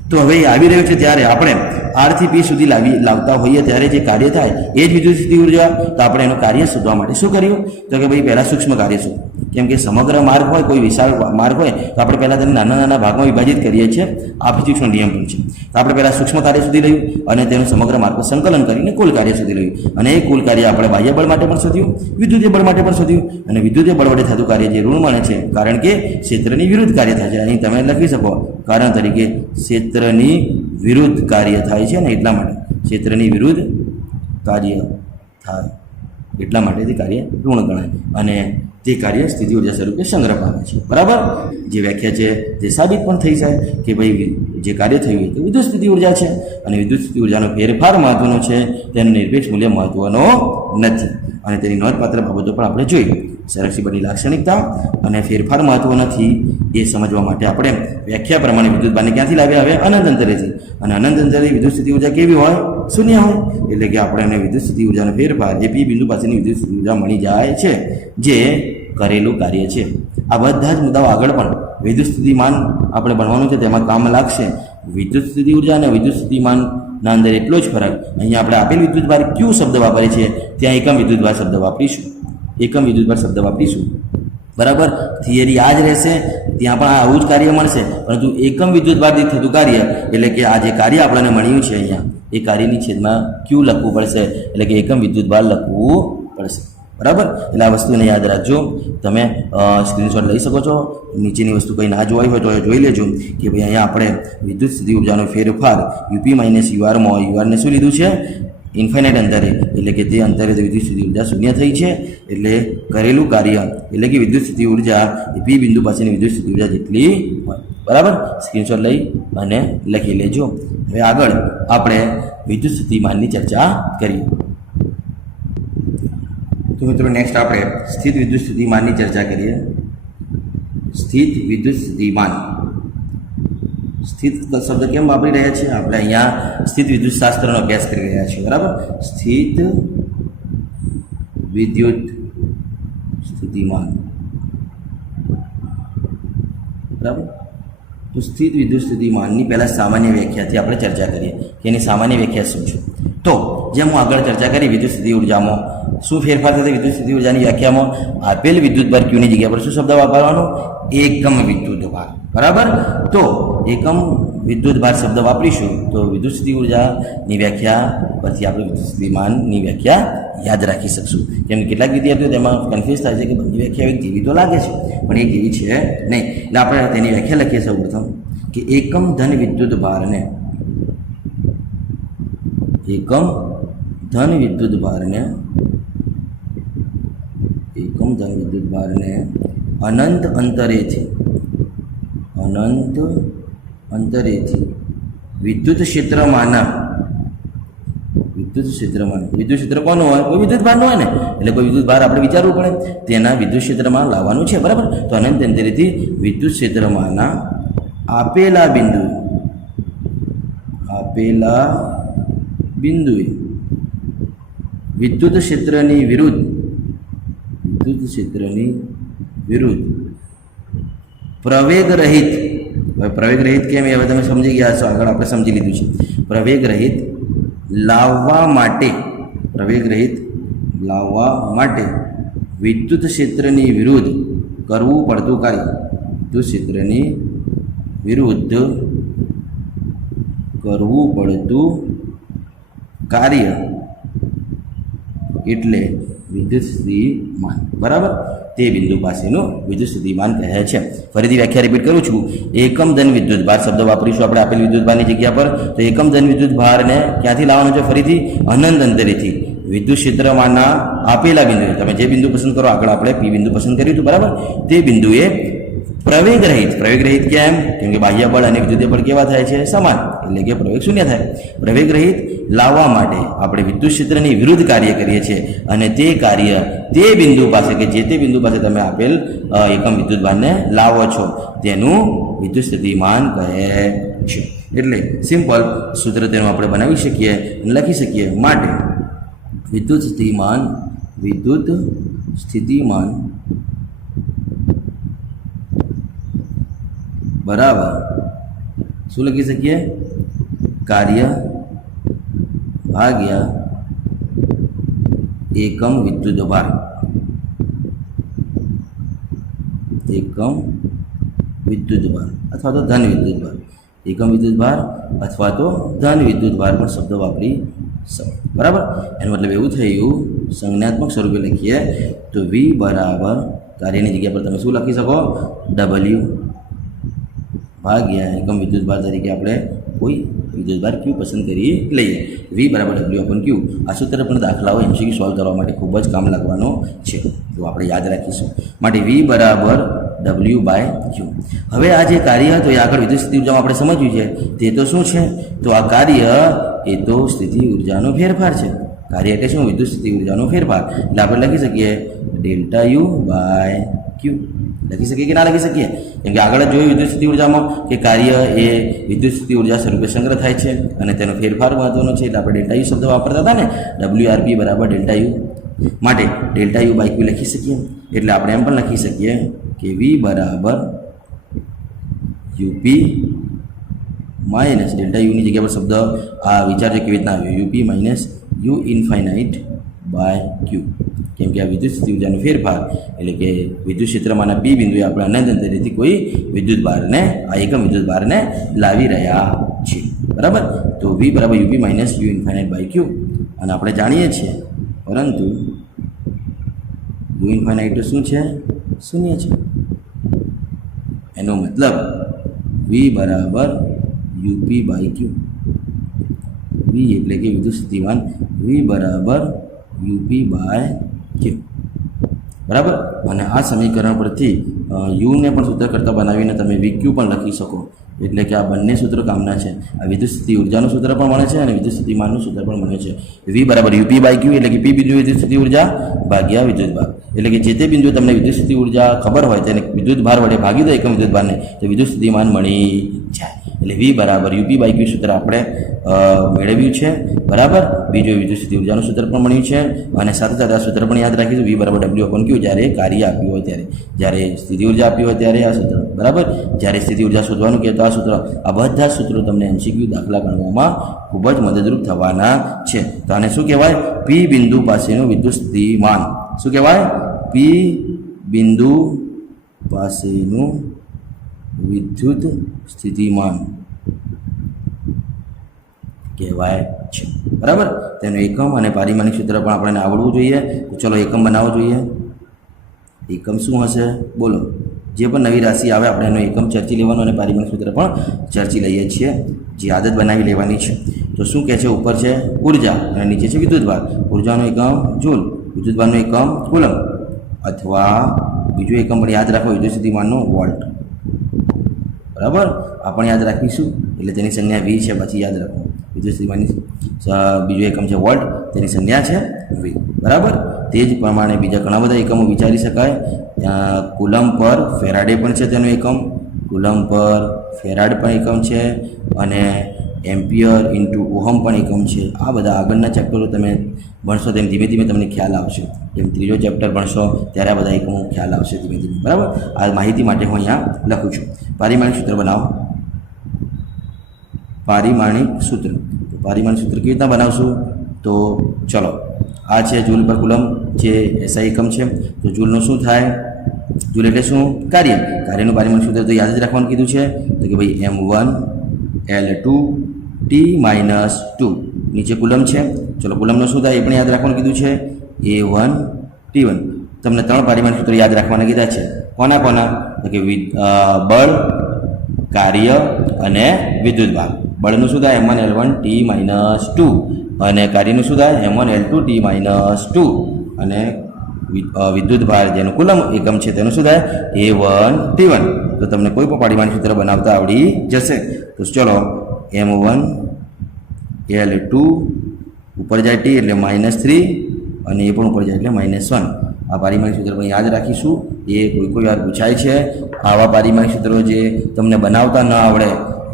તો હવે એ આવી રહ્યો છે ત્યારે આપણે આર થી પી સુધી લાવતા હોઈએ ત્યારે જે કાર્ય થાય એ જ વિદ્યુત સ્થિતિ ઉર્જા. તો આપણે એનું કાર્ય શોધવા માટે શું કર્યું? તો કે ભાઈ પહેલાં સૂક્ષ્મ કાર્ય શોધ. કેમ કે સમગ્ર માર્ગ હોય, કોઈ વિશાળ માર્ગ હોય તો આપણે પહેલાં તેને નાના નાના ભાગમાં વિભાજિત કરીએ છીએ. આ ફિઝિક્સનો નિયમ પણ છે. તો આપણે પહેલાં સૂક્ષ્મ કાર્ય શોધી લઈએ અને તેનું સમગ્ર માર્ગ પર સંકલન કરીને કુલ કાર્ય શોધી લઈએ. અને એ કુલ કાર્ય આપણે બાહ્ય બળ માટે પણ શોધ્યું, વિદ્યુતીય બળ માટે પણ શોધ્યું. અને વિદ્યુતીય બળ વડે થતું કાર્ય જે ઋણ મળે છે, કારણ કે ક્ષેત્રની વિરુદ્ધ કાર્ય થાય છે. અહીં તમે લખી શકો કારણ તરીકે ક્ષેત્રની વિરુદ્ધ કાર્ય થાય છે ને એટલા માટે ક્ષેત્રની વિરુદ્ધ કાર્ય થાય એટલા માટે તે કાર્ય ઋણ ગણાય અને તે કાર્ય સ્થિતિ ઉર્જા સ્વરૂપે સંગ્રહ પામે છે. બરાબર? જે વ્યાખ્યા છે તે સાબિત પણ થઈ જાય કે ભાઈ જે કાર્ય થયું હોય તે વિદ્યુત સ્થિતિ ઉર્જા છે અને વિદ્યુત સ્થિતિ ઉર્જાનો ફેરફાર મહત્વનો છે, તેનું નિરપેક્ષ મૂલ્ય મહત્વનો નથી. અને તેની નોંધપાત્ર બાબતો પણ આપણે જોઈ. સંરક્ષિત બળની લાક્ષણિકતા અને ફેરફાર મહત્વ નથી એ સમજવા માટે આપણે વ્યાખ્યા પ્રમાણે વિદ્યુતભારને ક્યાંથી લાવ્યા? હવે અનંત અંતરેથી. અને અનંત અંતરે વિદ્યુત સ્થિતિ ઉર્જા કેવી હોય? શૂન્ય હોય. એટલે કે આપણે વિદ્યુત સ્થિતિ ઉર્જાનો ફેરફાર એ પી બિંદુ પાસેની વિદ્યુત સ્થિતિ ઉર્જા મળી જાય છે, જે કરેલું કાર્ય છે. આ બધા જ મુદ્દાઓ આગળ પણ વિદ્યુત સ્થિતિમાન આપણે ભણવાનું છે તેમાં કામ લાગશે. વિદ્યુત સ્થિતિ ઉર્જા અને વિદ્યુત સ્થિતિમાનના અંદર એટલો જ ફરક. અહીંયા આપણે આપેલ વિદ્યુતભાર ક્યુ શબ્દ વાપરીએ છીએ, ત્યાં એકમ વિદ્યુતભાર શબ્દ વાપરીશું. એકમ વિદ્યુતભાર શબ્દ વાપરીશું. બરાબર? થિયરી આ જ રહેશે, ત્યાં પણ આવું જ કાર્ય મળશે, પરંતુ એકમ વિદ્યુતભારથી થતું કાર્ય એટલે કે આ જે કાર્ય આપણને મળ્યું છે અહીંયા, એ કાર્યની છેદમાં ક્યુ લખવું પડશે, એટલે કે એકમ વિદ્યુતભાર લખવું પડશે. બરાબર? એટલે આ વસ્તુને યાદ રાખજો. તમે સ્ક્રીનશોટ લઈ શકો છો. નીચેની વસ્તુ કંઈ ના જોઈ હોય તો જોઈ લેજો કે ભાઈ અહીંયા આપણે વિદ્યુત સ્થિતિ ઉર્જાનો ફેરફાર યુપી માઇનસ યુઆરમાં યુઆરને શું લીધું છે? ઇન્ફાઇનાઇટ અંતરે, એટલે કે તે અંતરે વિદ્યુત સ્થિતિ ઉર્જા શૂન્ય થઈ છે. એટલે કરેલું કાર્ય એટલે કે વિદ્યુત સ્થિતિ ઉર્જા એ પી બિંદુ પાસેની વિદ્યુત સ્થિતિ ઉર્જા જેટલી હોય. બરાબર? સ્ક્રીનશોટ લઈ અને લખી લેજો. હવે આગળ આપણે વિદ્યુત સ્થિતિમાનની ચર્ચા કરીએ. તો મિત્રો નેક્સ્ટ આપણે સ્થિત વિદ્યુત સ્થિતિમાનની ચર્ચા કરીએ. સ્થિત વિદ્યુત સ્થિતિમાન. સ્થિત શબ્દ કેમ વાપરી રહ્યા છીએ? આપણે અહીંયા સ્થિત વિદ્યુત શાસ્ત્રનો અભ્યાસ કરી રહ્યા છીએ. બરાબર? સ્થિત વિદ્યુત સ્થિતિમાન. બરાબર? તો સ્થિત વિદ્યુત સ્થિતિમાનની પહેલાં સામાન્ય વ્યાખ્યાથી આપણે ચર્ચા કરીએ કે એની સામાન્ય વ્યાખ્યા શું છે. તો જેમ હું આગળ ચર્ચા કરી, વિદ્યુત સ્થિતિ ઉર્જામાં શું ફેરફાર થશે? વિદ્યુત સ્થિતિ ઉર્જાની વ્યાખ્યામાં આપેલ વિદ્યુતભાર ક્યુની જગ્યા પર શું શબ્દ વાપરવાનો? એકમ વિદ્યુતભાર. બરાબર? તો એકમ વિદ્યુતભાર શબ્દ વાપરીશું તો વિદ્યુત સ્થિતિ ઉર્જાની વ્યાખ્યા પરથી આપણે વિદ્યુત સ્થિતિમાનની વ્યાખ્યા યાદ રાખી શકશું. કેમ કે કેટલાક વિદ્યાર્થીઓ તેમાં કન્ફ્યુઝ થાય છે કે બધી વ્યાખ્યા એક જેવી તો લાગે છે, પણ એ કેવી છે નહીં. એટલે આપણે તેની વ્યાખ્યા લખીએ સૌ પ્રથમ કે એકમ ધન વિદ્યુતભારને એકમ ધન વિદ્યુતભારને અનંત અંતરેથી વિદ્યુત ક્ષેત્રમાંના વિદ્યુત ક્ષેત્ર કોનું હોય? કોઈ વિદ્યુત ભારનું હોય ને, એટલે કોઈ વિદ્યુત ભાર આપણે વિચારવું પડે, તેના વિદ્યુત ક્ષેત્રમાં લાવવાનું છે. બરાબર? તો અનંત અંતરેથી વિદ્યુત ક્ષેત્રમાંના આપેલા બિંદુએ વિદ્યુત ક્ષેત્રની વિરુદ્ધ પ્રવેગ રહિત. પ્રવેગ રહિત કેમ? એ હવે તમે સમજી ગયા છો, આગળ આપણે સમજી લીધું છે. પ્રવેગ રહિત લાવવા માટે વિદ્યુત ક્ષેત્રની વિરુદ્ધ કરવું પડતું કાર્ય. વિદ્યુત ક્ષેત્રની વિરુદ્ધ કરવું પડતું કાર્ય એટલે વિદ્યુત સ્થિતિમાન. બરાબર? તે બિંદુ પાસેનું વિદ્યુત સ્થિતિમાન કહે છે. ફરીથી વ્યાખ્યા રિપીટ કરું છું. એકમ ધન વિદ્યુતભાર શબ્દ વાપરીશું આપણે આપેલ વિદ્યુતભારની જગ્યા પર. તો એકમ ધન વિદ્યુતભારને ક્યાંથી લાવવાનો છે? ફરીથી અનંત અંતરેથી વિદ્યુત ક્ષેત્રમાંના આપેલા બિંદુએ, તમે જે બિંદુ પસંદ કરો, આગળ આપણે પી બિંદુ પસંદ કર્યું હતું. બરાબર? તે બિંદુએ પ્રવેગ રહિત કેમ? કેમ કે બાહ્ય બળ અને વિદ્યુતીય બળ કેવા થાય છે? સમાન, એટલે કે પ્રવેગ શૂન્ય થાય. પ્રવેગ રહિત લાવવા માટે આપણે વિદ્યુત ક્ષેત્રની વિરુદ્ધ કાર્ય કરીએ છીએ અને તે કાર્ય તે બિંદુ પાસે કે જે તે બિંદુ પાસે તમે આપેલ એકમ વિદ્યુતભારને લાવો છો તેનું વિદ્યુત સ્થિતિમાન કહે છે. એટલે સિમ્પલ સૂત્ર તેનું આપણે બનાવી શકીએ અને લખી શકીએ. માટે વિદ્યુત સ્થિતિમાન બરાબર શું લખી શકીએ? કાર્ય ભાગ્યા એકમ વિદ્યુતભાર, એકમ વિદ્યુતભાર અથવા તો ધન વિદ્યુતભાર, એકમ વિદ્યુતભાર અથવા તો ધન વિદ્યુતભાર પણ શબ્દ વાપરી શકો. બરાબર, એનો મતલબ એવું થયું, સંજ્ઞાત્મક સ્વરૂપે લખીએ તો V બરાબર કાર્યની જગ્યા પર તમે શું લખી શકો? W ભાગ્યા એકમ વિદ્યુતભાર તરીકે આપણે કોઈ વિદ્યુતભાર Q પસંદ કરી લઈએ. V બરાબર W/Q. આ સૂત્ર પણ દાખલાઓ MCQ સોલ્વ કરવા માટે ખૂબ જ કામ લાગવાનો છે, તો આપણે યાદ રાખીશું. માટે V બરાબર W/Q. હવે આ જે કાર્ય હતો એ આગળ વિદ્યુત સ્થિતિ ઉર્જામાં આપણે સમજ્યું છે, તે તો શું છે? તો આ કાર્ય એ તો સ્થિતિ ઉર્જાનો ફેરફાર છે. કાર્ય એટલે શું? વિદ્યુત સ્થિતિ ઉર્જાનો ફેરફાર. એટલે આપણે લખી શકીએ ΔU/Q. લખી શકીએ કે ના લખી શકીએ? કેમ કે આગળ જોયું વિદ્યુત સ્થિતિ ઉર્જામાં કે કાર્ય એ વિદ્યુત સ્થિતિ ઉર્જા સ્વરૂપે સંગ્રહ થાય છે અને તેનો ફેરફાર મહત્વનો છે, એટલે આપણે ΔU શબ્દ વાપરતા હતા ને, WRP બરાબર ΔU. માટે ΔU/Q લખી શકીએ. એટલે આપણે એમ પણ લખી શકીએ કે V બરાબર UP માઇનસ ΔUની જગ્યા પર શબ્દ આ વિચારજો કેવી રીતના આવ્યો, UP માઇનસ U∞/Q. કેમ કે આ વિદ્યુત સ્થિતિ ઉર્જાનો ફેરફાર એટલે કે વિદ્યુત ક્ષેત્રમાંના P બિંદુએ આપણે અનંત અંતરેથી કોઈ વિદ્યુત ભારને આ એકમ વિદ્યુત ભારને લાવી રહ્યા છીએ. બરાબર, તો V બરાબર UP માઇનસ U∞/Q. અને આપણે જાણીએ છીએ, પરંતુ U∞ તો શું છે? શૂન્ય છે. એનો મતલબ V બરાબર UP/Q. V એટલે કે વિદ્યુત સ્થિતિમાન V બરાબર UP/Q. બરાબર, અને આ સમીકરણ પરથી યુને પણ સૂત્ર કરતા બનાવીને તમે VQ પણ લખી શકો. એટલે કે આ બંને સૂત્રો કામના છે. આ વિદ્યુત સ્થિતિ ઉર્જાનું સૂત્ર પણ મળે છે અને વિદ્યુત સ્થિતિમાનનું સૂત્ર પણ મળે છે. V બરાબર UP/Q એટલે કે P બિંદુ વિદ્યુત સ્થિતિ ઉર્જા ભાગ્યા વિદ્યુત ભાર. એટલે કે જે તે બિંદુ તમને વિદ્યુત સ્થિતિ ઉર્જા ખબર હોય તેને વિદ્યુત ભાર વડે ભાગી દો એકમ વિદ્યુત ભારને, તો વિદ્યુત સ્થિતિમાન મળી જાય. એટલે V બરાબર UP/Q સૂત્ર આપણે મેળવ્યું છે. બરાબર, બીજું વિદ્યુત સ્થિતિ ઉર્જાનું સૂત્ર પણ મળ્યું છે અને સાથે સાથે આ સૂત્ર પણ યાદ રાખીશું. V બરાબર W/Q જ્યારે કાર્ય આપ્યું હોય ત્યારે, જ્યારે સ્થિતિ ઉર્જા આપી હોય ત્યારે આ સૂત્ર. બરાબર, જ્યારે સ્થિતિ ઉર્જા શોધવાનું કહેતો આ સૂત્ર. આ બધા સૂત્રો તમને MCQ દાખલા ગણવામાં ખૂબ જ મદદરૂપ થવાના છે. તો આને શું કહેવાય? P બિંદુ પાસેનું વિદ્યુત સ્થિતિમાન. શું કહેવાય? P બિંદુ પાસેનું વિદ્યુત સ્થિતિમાન કહેવાય છે. બરાબર, તેનું એકમ અને પારિમાણિક સૂત્ર પણ આપણને આવડવું જોઈએ. તો ચલો એકમ બનાવવો જોઈએ. એકમ શું હશે? બોલો. જે પણ નવી રાશિ આવે આપણે એનો એકમ ચર્ચી લેવાનો અને પારિમાણિક સૂત્ર પણ ચર્ચી લઈએ છીએ, જે આદત બનાવી લેવાની છે. તો શું કહે છે? ઉપર છે ઉર્જા અને નીચે છે વિદ્યુતભાર. ઉર્જાનો એકમ જૂલ, વિદ્યુતભારનો એકમ કુલમ, અથવા બીજો એકમ પણ યાદ રાખો વિદ્યુત સ્થિતિમાનનો વોલ્ટ. બરાબર, આ પણ યાદ રાખીશું. એટલે તેની સંજ્ઞા V છે, પછી યાદ રાખો વિદ્યુત સ્થિતિમાનની બીજો એકમ છે વોલ્ટ, તેની સંજ્ઞા છે V. બરાબર, તે જ પ્રમાણે બીજા ઘણા બધા એકમો વિચારી શકાય. કુલમ પર ફેરાડે પણ છે તેનું એકમ, કુલમ પર ફેરાડ પણ એકમ છે, અને એમ્પિયર ઇન્ટુ ઓહમ પણ એકમ છે. આ બધા આગળના ચેપ્ટરો તમે ભણશો તેમ ધીમે ધીમે તમને ખ્યાલ આવશે. જેમ ત્રીજો ચેપ્ટર ભણશો ત્યારે આ બધા એકમો ખ્યાલ આવશે ધીમે ધીમે. બરાબર, આ માહિતી માટે હું અહીંયા લખું છું. પારિમાણિક સૂત્ર બનાવો. પારિમાણિક સૂત્ર. તો પારિમાણિક સૂત્ર કેવી રીતના બનાવશું? તો ચલો, આ છે જૂલ પર કુલમ, જે SI એકમ છે. તો જૂલનું શું થાય? જૂલ એટલે શું? કાર્ય. કાર્યનું પારિમાણિક સૂત્ર તો યાદ જ રાખવાનું કીધું છે. તો કે ભાઈ M1L2T-2. નીચે કુલમ છે. ચલો, કુલમનું શું થાય એ પણ યાદ રાખવાનું કીધું છે. A1T1. તમને 3 પારિમાણિક સૂત્રો યાદ રાખવાના કીધા છે. કોના કોના? તો કે બળ, કાર્ય અને વિદ્યુતભાર. બળનું શું થાય? M1L1T-2. અને કાર્યનું શું થાય? M1L2T-2. અને વિદ્યુતભાર જેનું કુલમ એકમ છે તેનું શું થાય? A1T1. તો તમને કોઈ પણ પારિમાણિક સૂત્ર બનાવતા આવડી જશે. તો ચલો, M1L2 ઉપર જાય T એટલે -3, અને એ પણ ઉપર જાય એટલે -1. આ પારિમાણિક સૂત્ર પણ યાદ રાખીશું. એ કોઈ વાર પૂછાય છે. આવા પારિમાણિક સૂત્રો જે તમને બનાવતા ન આવડે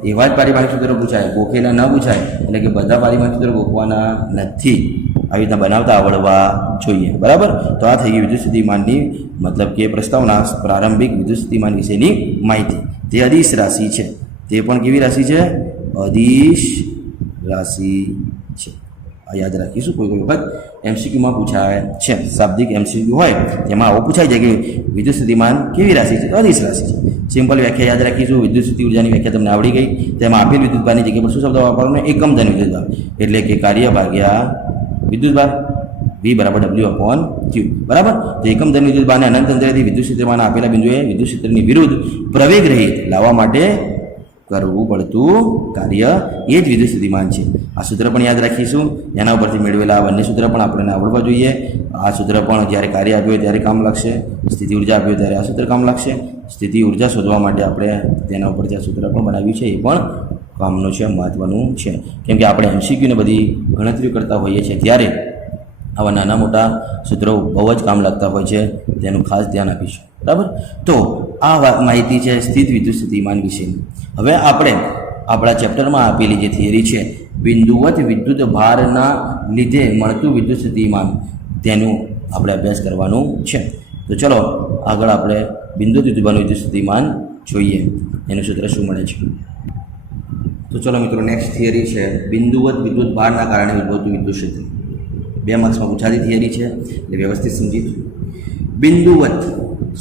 એવા જ પારિમાણિક સૂત્રો પૂછાય, ગોખેલા ન પૂછાય. એટલે કે બધા પારિમાણિક સૂત્રો ગોખવાના નથી, આવી રીતના બનાવતા આવડવા જોઈએ. બરાબર, તો આ થઈ ગઈ વિદ્યુત સ્થિતિમાનની મતલબ કે પ્રસ્તાવના પ્રારંભિક વિદ્યુત સ્થિતિમાન વિશેની માહિતી. તે અદિશ રાશિ છે, તે પણ કેવી રાશિ છે? અદિશ રાશિ છે. આ યાદ રાખીશું. કોઈ વખત એમસીક્યુમાં પૂછાય છે, શાબ્દિક એમસીક્યુ હોય તેમાં આવો પૂછાઈ જાય કે વિદ્યુત સ્થિતિમાન કેવી રાશિ છે? અદિશ રાશિ છે. સિમ્પલ વ્યાખ્યા યાદ રાખીશું. વિદ્યુત સ્થિતિ ઉર્જાની વ્યાખ્યા તમને આવડી ગઈ. તેમાં આપેલ વિદ્યુતભારની જગ્યા પર શું શબ્દ વાપરવાનો? એકમ ધન વિદ્યુતભાર, એટલે કે કાર્ય ભાગ્યા વિદ્યુતભાર. V બરાબર W/Q. બરાબર. તો એકમ ધન વિદ્યુતભારને અનંત અંતરેથી વિદ્યુત ક્ષેત્રમાં આપેલા બિંદુએ વિદ્યુત ક્ષેત્રની વિરુદ્ધ પ્રવેગ રહિત લાવવા માટે કરવું પડતું કાર્ય એ જ વિદ્યુત સ્થિતિમાન છે. આ સૂત્ર પણ યાદ રાખીશું. એના ઉપરથી મેળવેલા આ બંને સૂત્ર પણ આપણને આવડવા જોઈએ. આ સૂત્ર પણ જ્યારે કાર્ય આપ્યું હોય ત્યારે કામ લાગશે, સ્થિતિ ઉર્જા આપ્યું ત્યારે આ સૂત્ર કામ લાગશે. સ્થિતિ ઉર્જા શોધવા માટે આપણે તેના ઉપરથી આ સૂત્ર પણ બનાવ્યું છે, એ પણ કામનું છે, મહત્વનું છે. કેમ કે આપણે એમસીક્યુને બધી ગણતરીઓ કરતા હોઈએ છીએ ત્યારે આવા નાના મોટા સૂત્રો બહુ જ કામ લાગતા હોય છે, તેનું ખાસ ધ્યાન આપીશું. બરાબર. તો આ માહિતી છે સ્થિત વિદ્યુત સ્થિતિમાન વિશેની. હવે આપણે આપણા ચેપ્ટરમાં આપેલી જે થિયરી છે બિંદુવત વિદ્યુત ભારના લીધે મળતું વિદ્યુત સ્થિતિમાન, તેનું આપણે અભ્યાસ કરવાનું છે. તો ચલો આગળ આપણે બિંદુવત વિદ્યુતભારનું વિદ્યુત સ્થિતિમાન જોઈએ, એનું સૂત્ર શું મળે છે. તો ચલો મિત્રો, નેક્સ્ટ થિયરી છે બિંદુવત વિદ્યુત ભારના કારણે ઉદ્ભવતું વિદ્યુત ક્ષેત્ર. 2 માર્ક્સમાં પૂછાતી થિયરી છે, એટલે વ્યવસ્થિત સમજી. બિંદુવત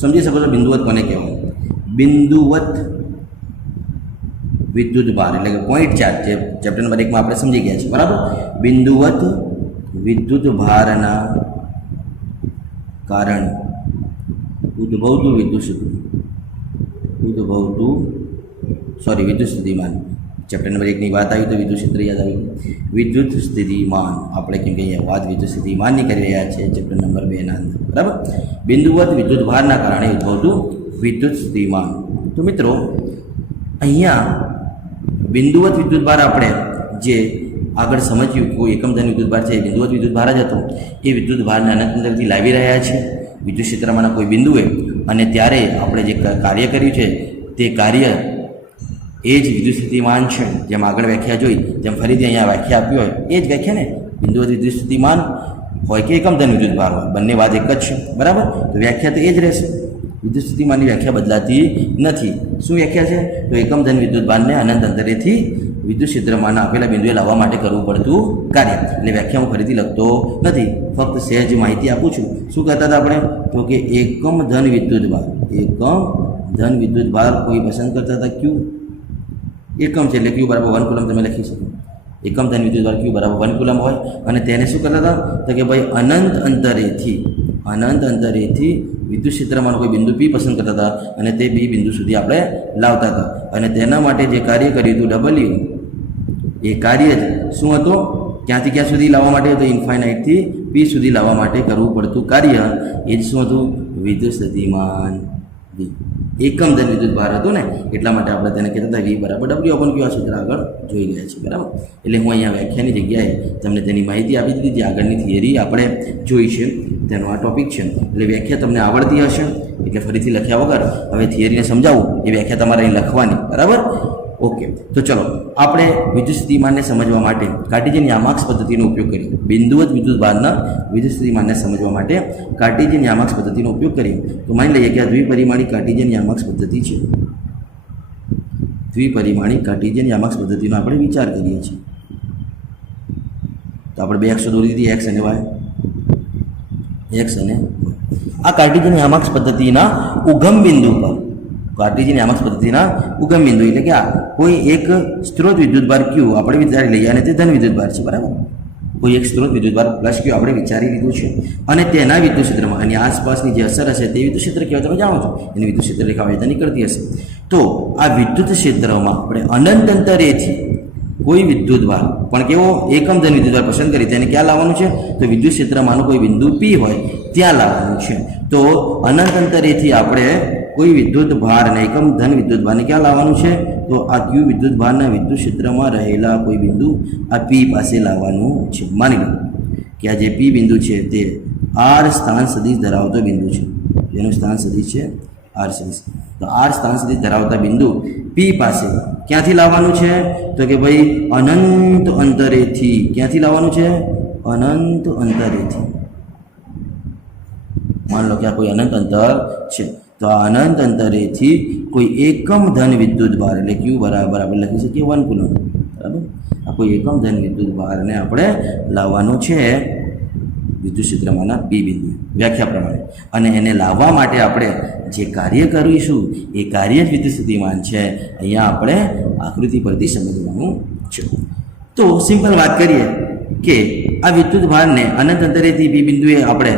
સમજી શકો છો. બિંદુવત કોને કહેવાય? બિંદુવત વિદ્યુત ભાર એટલે કે પોઈન્ટ ચાર્જ, જે ચેપ્ટર નંબર 1માં આપણે સમજી ગયા છે. બરાબર. બિંદુવત વિદ્યુત ભારના કારણે ઉદ્ભવતું વિદ્યુત સ્થિતિમાન. ચેપ્ટર નંબર 1ની વાત આવી તો વિદ્યુત ક્ષેત્ર યાદ આવી. વિદ્યુત સ્થિતિમાન આપણે કેમ કે અહીંયા વાત વિદ્યુત સ્થિતિમાનની કરી રહ્યા છે ચેપ્ટર નંબર 2ના અંદર. બરાબર. બિંદુવત વિદ્યુત ભારના કારણે ઉદ્ભવતું વિદ્યુત સ્થિતિમાન. તો મિત્રો, અહીંયા બિંદુવત વિદ્યુત ભાર આપણે જે આગળ સમજ્યું કે કોઈ એકમ ધન વિદ્યુત ભાર છે એ બિંદુવત વિદ્યુત ભાર જ હતો. એ વિદ્યુત ભારને અનંત અંતરથી લાવી રહ્યા છે વિદ્યુત ક્ષેત્રમાંના કોઈ બિંદુએ, અને ત્યારે આપણે જે કાર્ય કર્યું છે તે કાર્ય એ જ વિદ્યુત સ્થિતિમાન છે. જેમ આગળ વ્યાખ્યા જોઈ તેમ ફરીથી અહીંયા વ્યાખ્યા આપી હોય એ જ વ્યાખ્યા ને. બિંદુવત વિદ્યુત સ્થિતિમાન હોય કે એકમ ધન વિદ્યુત ભાર હોય, બંને વાત એક જ છે. બરાબર. તો વ્યાખ્યા તો એ જ રહેશે. વિદ્યુત સ્થિતિમાનની વ્યાખ્યા બદલાતી નથી. શું વ્યાખ્યા છે? તો એકમ ધન વિદ્યુત ભારને અનંત અંતરેથી વિદ્યુત ક્ષેત્રમાંના આપેલા બિંદુએ લાવવા માટે કરવું પડતું કાર્ય. એટલે વ્યાખ્યા હું ફરીથી લખતો નથી, ફક્ત સહેજ માહિતી આપું છું. શું કહેતા હતા આપણે? તો કે એકમ ધન વિદ્યુત ભાર, એકમ ધન વિદ્યુત ભાર કોઈ પસંદ કરતા હતા ક્યુ. એકમ છે એટલે ક્યુ બરાબર 1 કુલમ તમે લખી શકો. એકમ ધન વિદ્યુત ભાર ક્યુ બરાબર 1 કુલમ હોય. અને તેને શું કરતા હતા? તો કે ભાઈ અનંત અંતરેથી વિદ્યુત ક્ષેત્રમાં કોઈ બિંદુ પી પસંદ કરતા હતા અને તે બી બિંદુ સુધી આપણે લાવતા હતા. અને તેના માટે જે કાર્ય કર્યું હતું ડબલ્યુ, એ કાર્ય જ શું હતું? ક્યાંથી ક્યાં સુધી લાવવા માટે? તો ઇન્ફાઇનાઇટથી પી સુધી લાવવા માટે કરવું પડતું કાર્ય એ જ શું હતું? વિદ્યુત સ્થિતિમાન વી. એકમ ધન વિદ્યુત ભાર હતું ને, એટલા માટે આપણે તેને કહેતા હતા V બરાબર W/Q. આ સૂત્ર આગળ જોઈ ગયા છે. બરાબર. એટલે હું અહીંયા વ્યાખ્યાની જગ્યાએ તમને તેની માહિતી આપી દીધી. જે આગળની થિયરી આપણે જોઈ છે તેનો આ ટોપિક છે. એટલે વ્યાખ્યા તમને આવડતી હશે, એટલે ફરીથી લખ્યા વગર હવે થિયરીને સમજાવું એ વ્યાખ્યા તમારે અહીં લખવાની. બરાબર. ઓકે. તો ચલો આપણે વિદ્યુત સ્થિતિમાનને સમજવા માટે કાર્ટેશિયન યામાક્સ પદ્ધતિનો ઉપયોગ કરીએ. બિંદુવત વિદ્યુત ભારના વિદ્યુત સ્થિતિમાનને સમજવા માટે કાર્ટેશિયન યામાક્સ પદ્ધતિનો ઉપયોગ કરીએ. તો માની લઈએ કે આ દ્વિપરિમાણી કાર્ટેશિયન યામાક્સ પદ્ધતિ છે. દ્વિપરિમાણી કાર્ટેશિયન યામાક્સ પદ્ધતિનો આપણે વિચાર કરીએ છીએ. તો આપણે 2 અક્ષો દોરી દીધી, x અને y. આ કાર્ટેશિયન યામાક્સ પદ્ધતિના ઉગમ બિંદુ પર, કાર્ટેશિયન યામાક્સ પદ્ધતિના ઉગમ બિંદુ એટલે કે કોઈ એક સ્ત્રોત વિદ્યુતભાર Q આપણે વિચારી લઈએ અને તે ધન વિદ્યુતભાર છે. બરાબર. કોઈ એક સ્ત્રોત વિદ્યુતભાર +Q આપણે વિચારી લીધું છે અને તેના વિદ્યુત ક્ષેત્રમાં અને આસપાસની જે અસર હશે તે વિદ્યુત ક્ષેત્ર કહેવાય. તમે જાણો છો એની વિદ્યુત ક્ષેત્ર રેખા હોય નીકળતી હશે. તો આ વિદ્યુત ક્ષેત્રમાં આપણે અનંત અંતરેથી કોઈ વિદ્યુતભાર પણ કેવો એકમ ધન વિદ્યુતભાર પસંદ કરી તેને ક્યાં લાવવાનું છે? તો વિદ્યુત ક્ષેત્રમાંનું કોઈ બિંદુ P હોય ત્યાં લાવવાનું છે. તો અનંત અંતરેથી આપણે કોઈ વિદ્યુત ભાર અને એકમ ધન વિદ્યુત ભારને ક્યાં લાવવાનું છે? તો આ Q વિદ્યુત ભારના વિદ્યુત ક્ષેત્રમાં રહેલા કોઈ બિંદુ આ P પાસે લાવવાનું છે. માની લો કે આ જે P બિંદુ છે તે R સ્થાન સદિશ ધરાવતો બિંદુ છે. તેનું સ્થાન સદિશ છે R સદિશ. તો R સ્થાન સદિશ ધરાવતા બિંદુ P પાસે ક્યાંથી લાવવાનું છે? તો કે ભાઈ અનંત અંતરેથી. ક્યાંથી લાવવાનું છે? અનંત અંતરેથી. માન લો કે આ કોઈ અનંત અંતર છે. તો આ અનંત અંતરેથી કોઈ એકમ ધન વિદ્યુત ભાર એટલે ક્યુ બરાબર આપણે લખી શકીએ 1 કુલમ, બરાબર. આ કોઈ એકમ ધન વિદ્યુત ભારને આપણે લાવવાનું છે વિદ્યુત ક્ષેત્રમાંના બી બિંદુ વ્યાખ્યા પ્રમાણે, અને એને લાવવા માટે આપણે જે કાર્ય કરીશું એ કાર્ય જ વિદ્યુત સ્થિતિમાન છે. અહીંયા આપણે આકૃતિ પરથી સમજવાનું છે. તો સિમ્પલ વાત કરીએ કે આ વિદ્યુત ભારને અનંત અંતરેથી બી બિંદુએ આપણે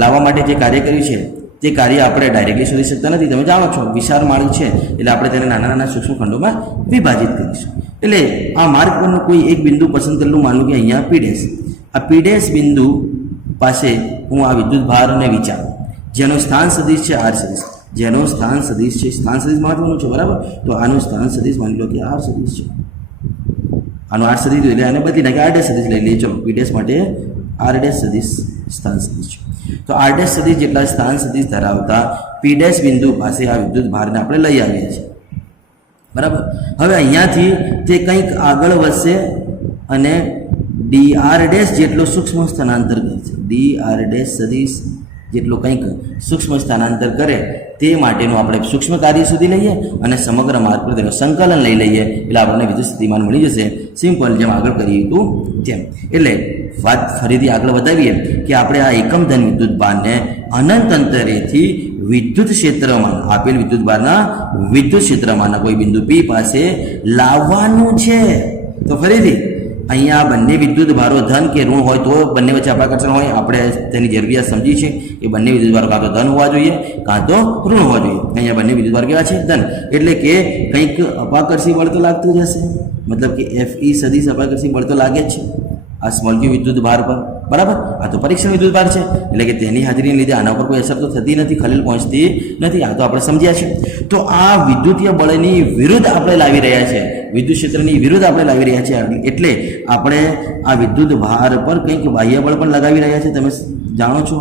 લાવવા માટે જે કાર્ય કર્યું છે તે કાર્ય આપણે ડાયરેક્ટલી શોધી શકતા નથી. તમે જાણો છો વિશાળ માર્ગ છે એટલે આપણે તેને નાના નાના સૂક્ષ્મ ખંડોમાં વિભાજિત કરીશું. એટલે આ માર્ગ પરનું કોઈ એક બિંદુ પસંદ કરેલું માનું કે અહીંયા પીડેશ, આ પીડેશ બિંદુ પાસે હું આ વિદ્યુત ભારને વિચારું જેનું સ્થાન સદિશ છે આર સદિશ, જેનો સ્થાન સદિશ છે, સ્થાન સદિશ મહત્વનું છે, બરાબર. તો આનું સ્થાન સદિશ માની લો કે આર સદિશ છે, આનું આર સદિશ એટલે આને બદલી નાખે આર ડેશ સદિશ લઈ લઈએ. ચલો પીડેશ માટે આર ડેશ સદિશ સ્થાન સદિશ છે. તો આર ડેશ સદિશ જેટલા સ્થાન સદિશ ધરાવતા પીડેશ બિંદુ પાસે આ વિદ્યુત ભારને આપણે લઈ આવીએ છીએ, બરાબર. હવે અહીંયાથી તે કંઈક આગળ વધશે અને ડી આર ડેશ જેટલો સૂક્ષ્મ સ્થાનાંતર કરશે, ડી આર ડેશ સદિશ જેટલું કંઈક સૂક્ષ્મ સ્થાનાંતર કરે તે માટેનું આપણે સૂક્ષ્મ કાર્ય શોધી લઈએ અને સમગ્ર માર્ગ પર તેનું સંકલન લઈ લઈએ એટલે આપણને વિદ્યુત સ્થિતિમાન મળી જશે. સિમ્પલ, જેમ આગળ કર્યું હતું તેમ. એટલે વાત ફરીથી આગળ વધાવીએ કે આપણે આ એકમ ધન વિદ્યુત ભારને અનંત અંતરેથી વિદ્યુત ક્ષેત્રમાં આપેલ વિદ્યુત ભારના વિદ્યુત ક્ષેત્રમાંના કોઈ બિંદુ પી પાસે લાવવાનું છે. તો ફરીથી અહીંયા બંને વિદ્યુત ભારો ધન કે ઋણ હોય તો બંને વચ્ચે અપાકર્ષણ હોય. આપણે તેની જરૂરિયાત સમજી છે કે બંને વિદ્યુત ભારો કાં તો ધન હોવા જોઈએ કાં તો ઋણ હોવા જોઈએ. અહીંયા બંને વિદ્યુત ભાર કેવા છે? ધન. એટલે કે કંઈક અપાકર્ષી બળ તો લાગતું જ હશે, મતલબ કે FE સદિશ અપાકર્ષી બળ તો લાગે જ છે આ સ્મોલ ક્યુ વિદ્યુત ભાર પર, બરાબર. આ તો પરીક્ષણ વિદ્યુત ભાર છે એટલે કે તેની હાજરીને લીધે આના પર કોઈ અસર તો થતી નથી, ખલેલ પહોંચતી નથી. આ તો આપણે સમજ્યા છે. તો આ વિદ્યુતીય બળની વિરુદ્ધ આપણે લાવી રહ્યા છે, વિદ્યુત ક્ષેત્રની વિરુદ્ધ આપણે લાવી રહ્યા છીએ. એટલે આપણે આ વિદ્યુત ભાર પર કંઈક બાહ્ય બળ પણ લગાવી રહ્યા છે. તમે જાણો છો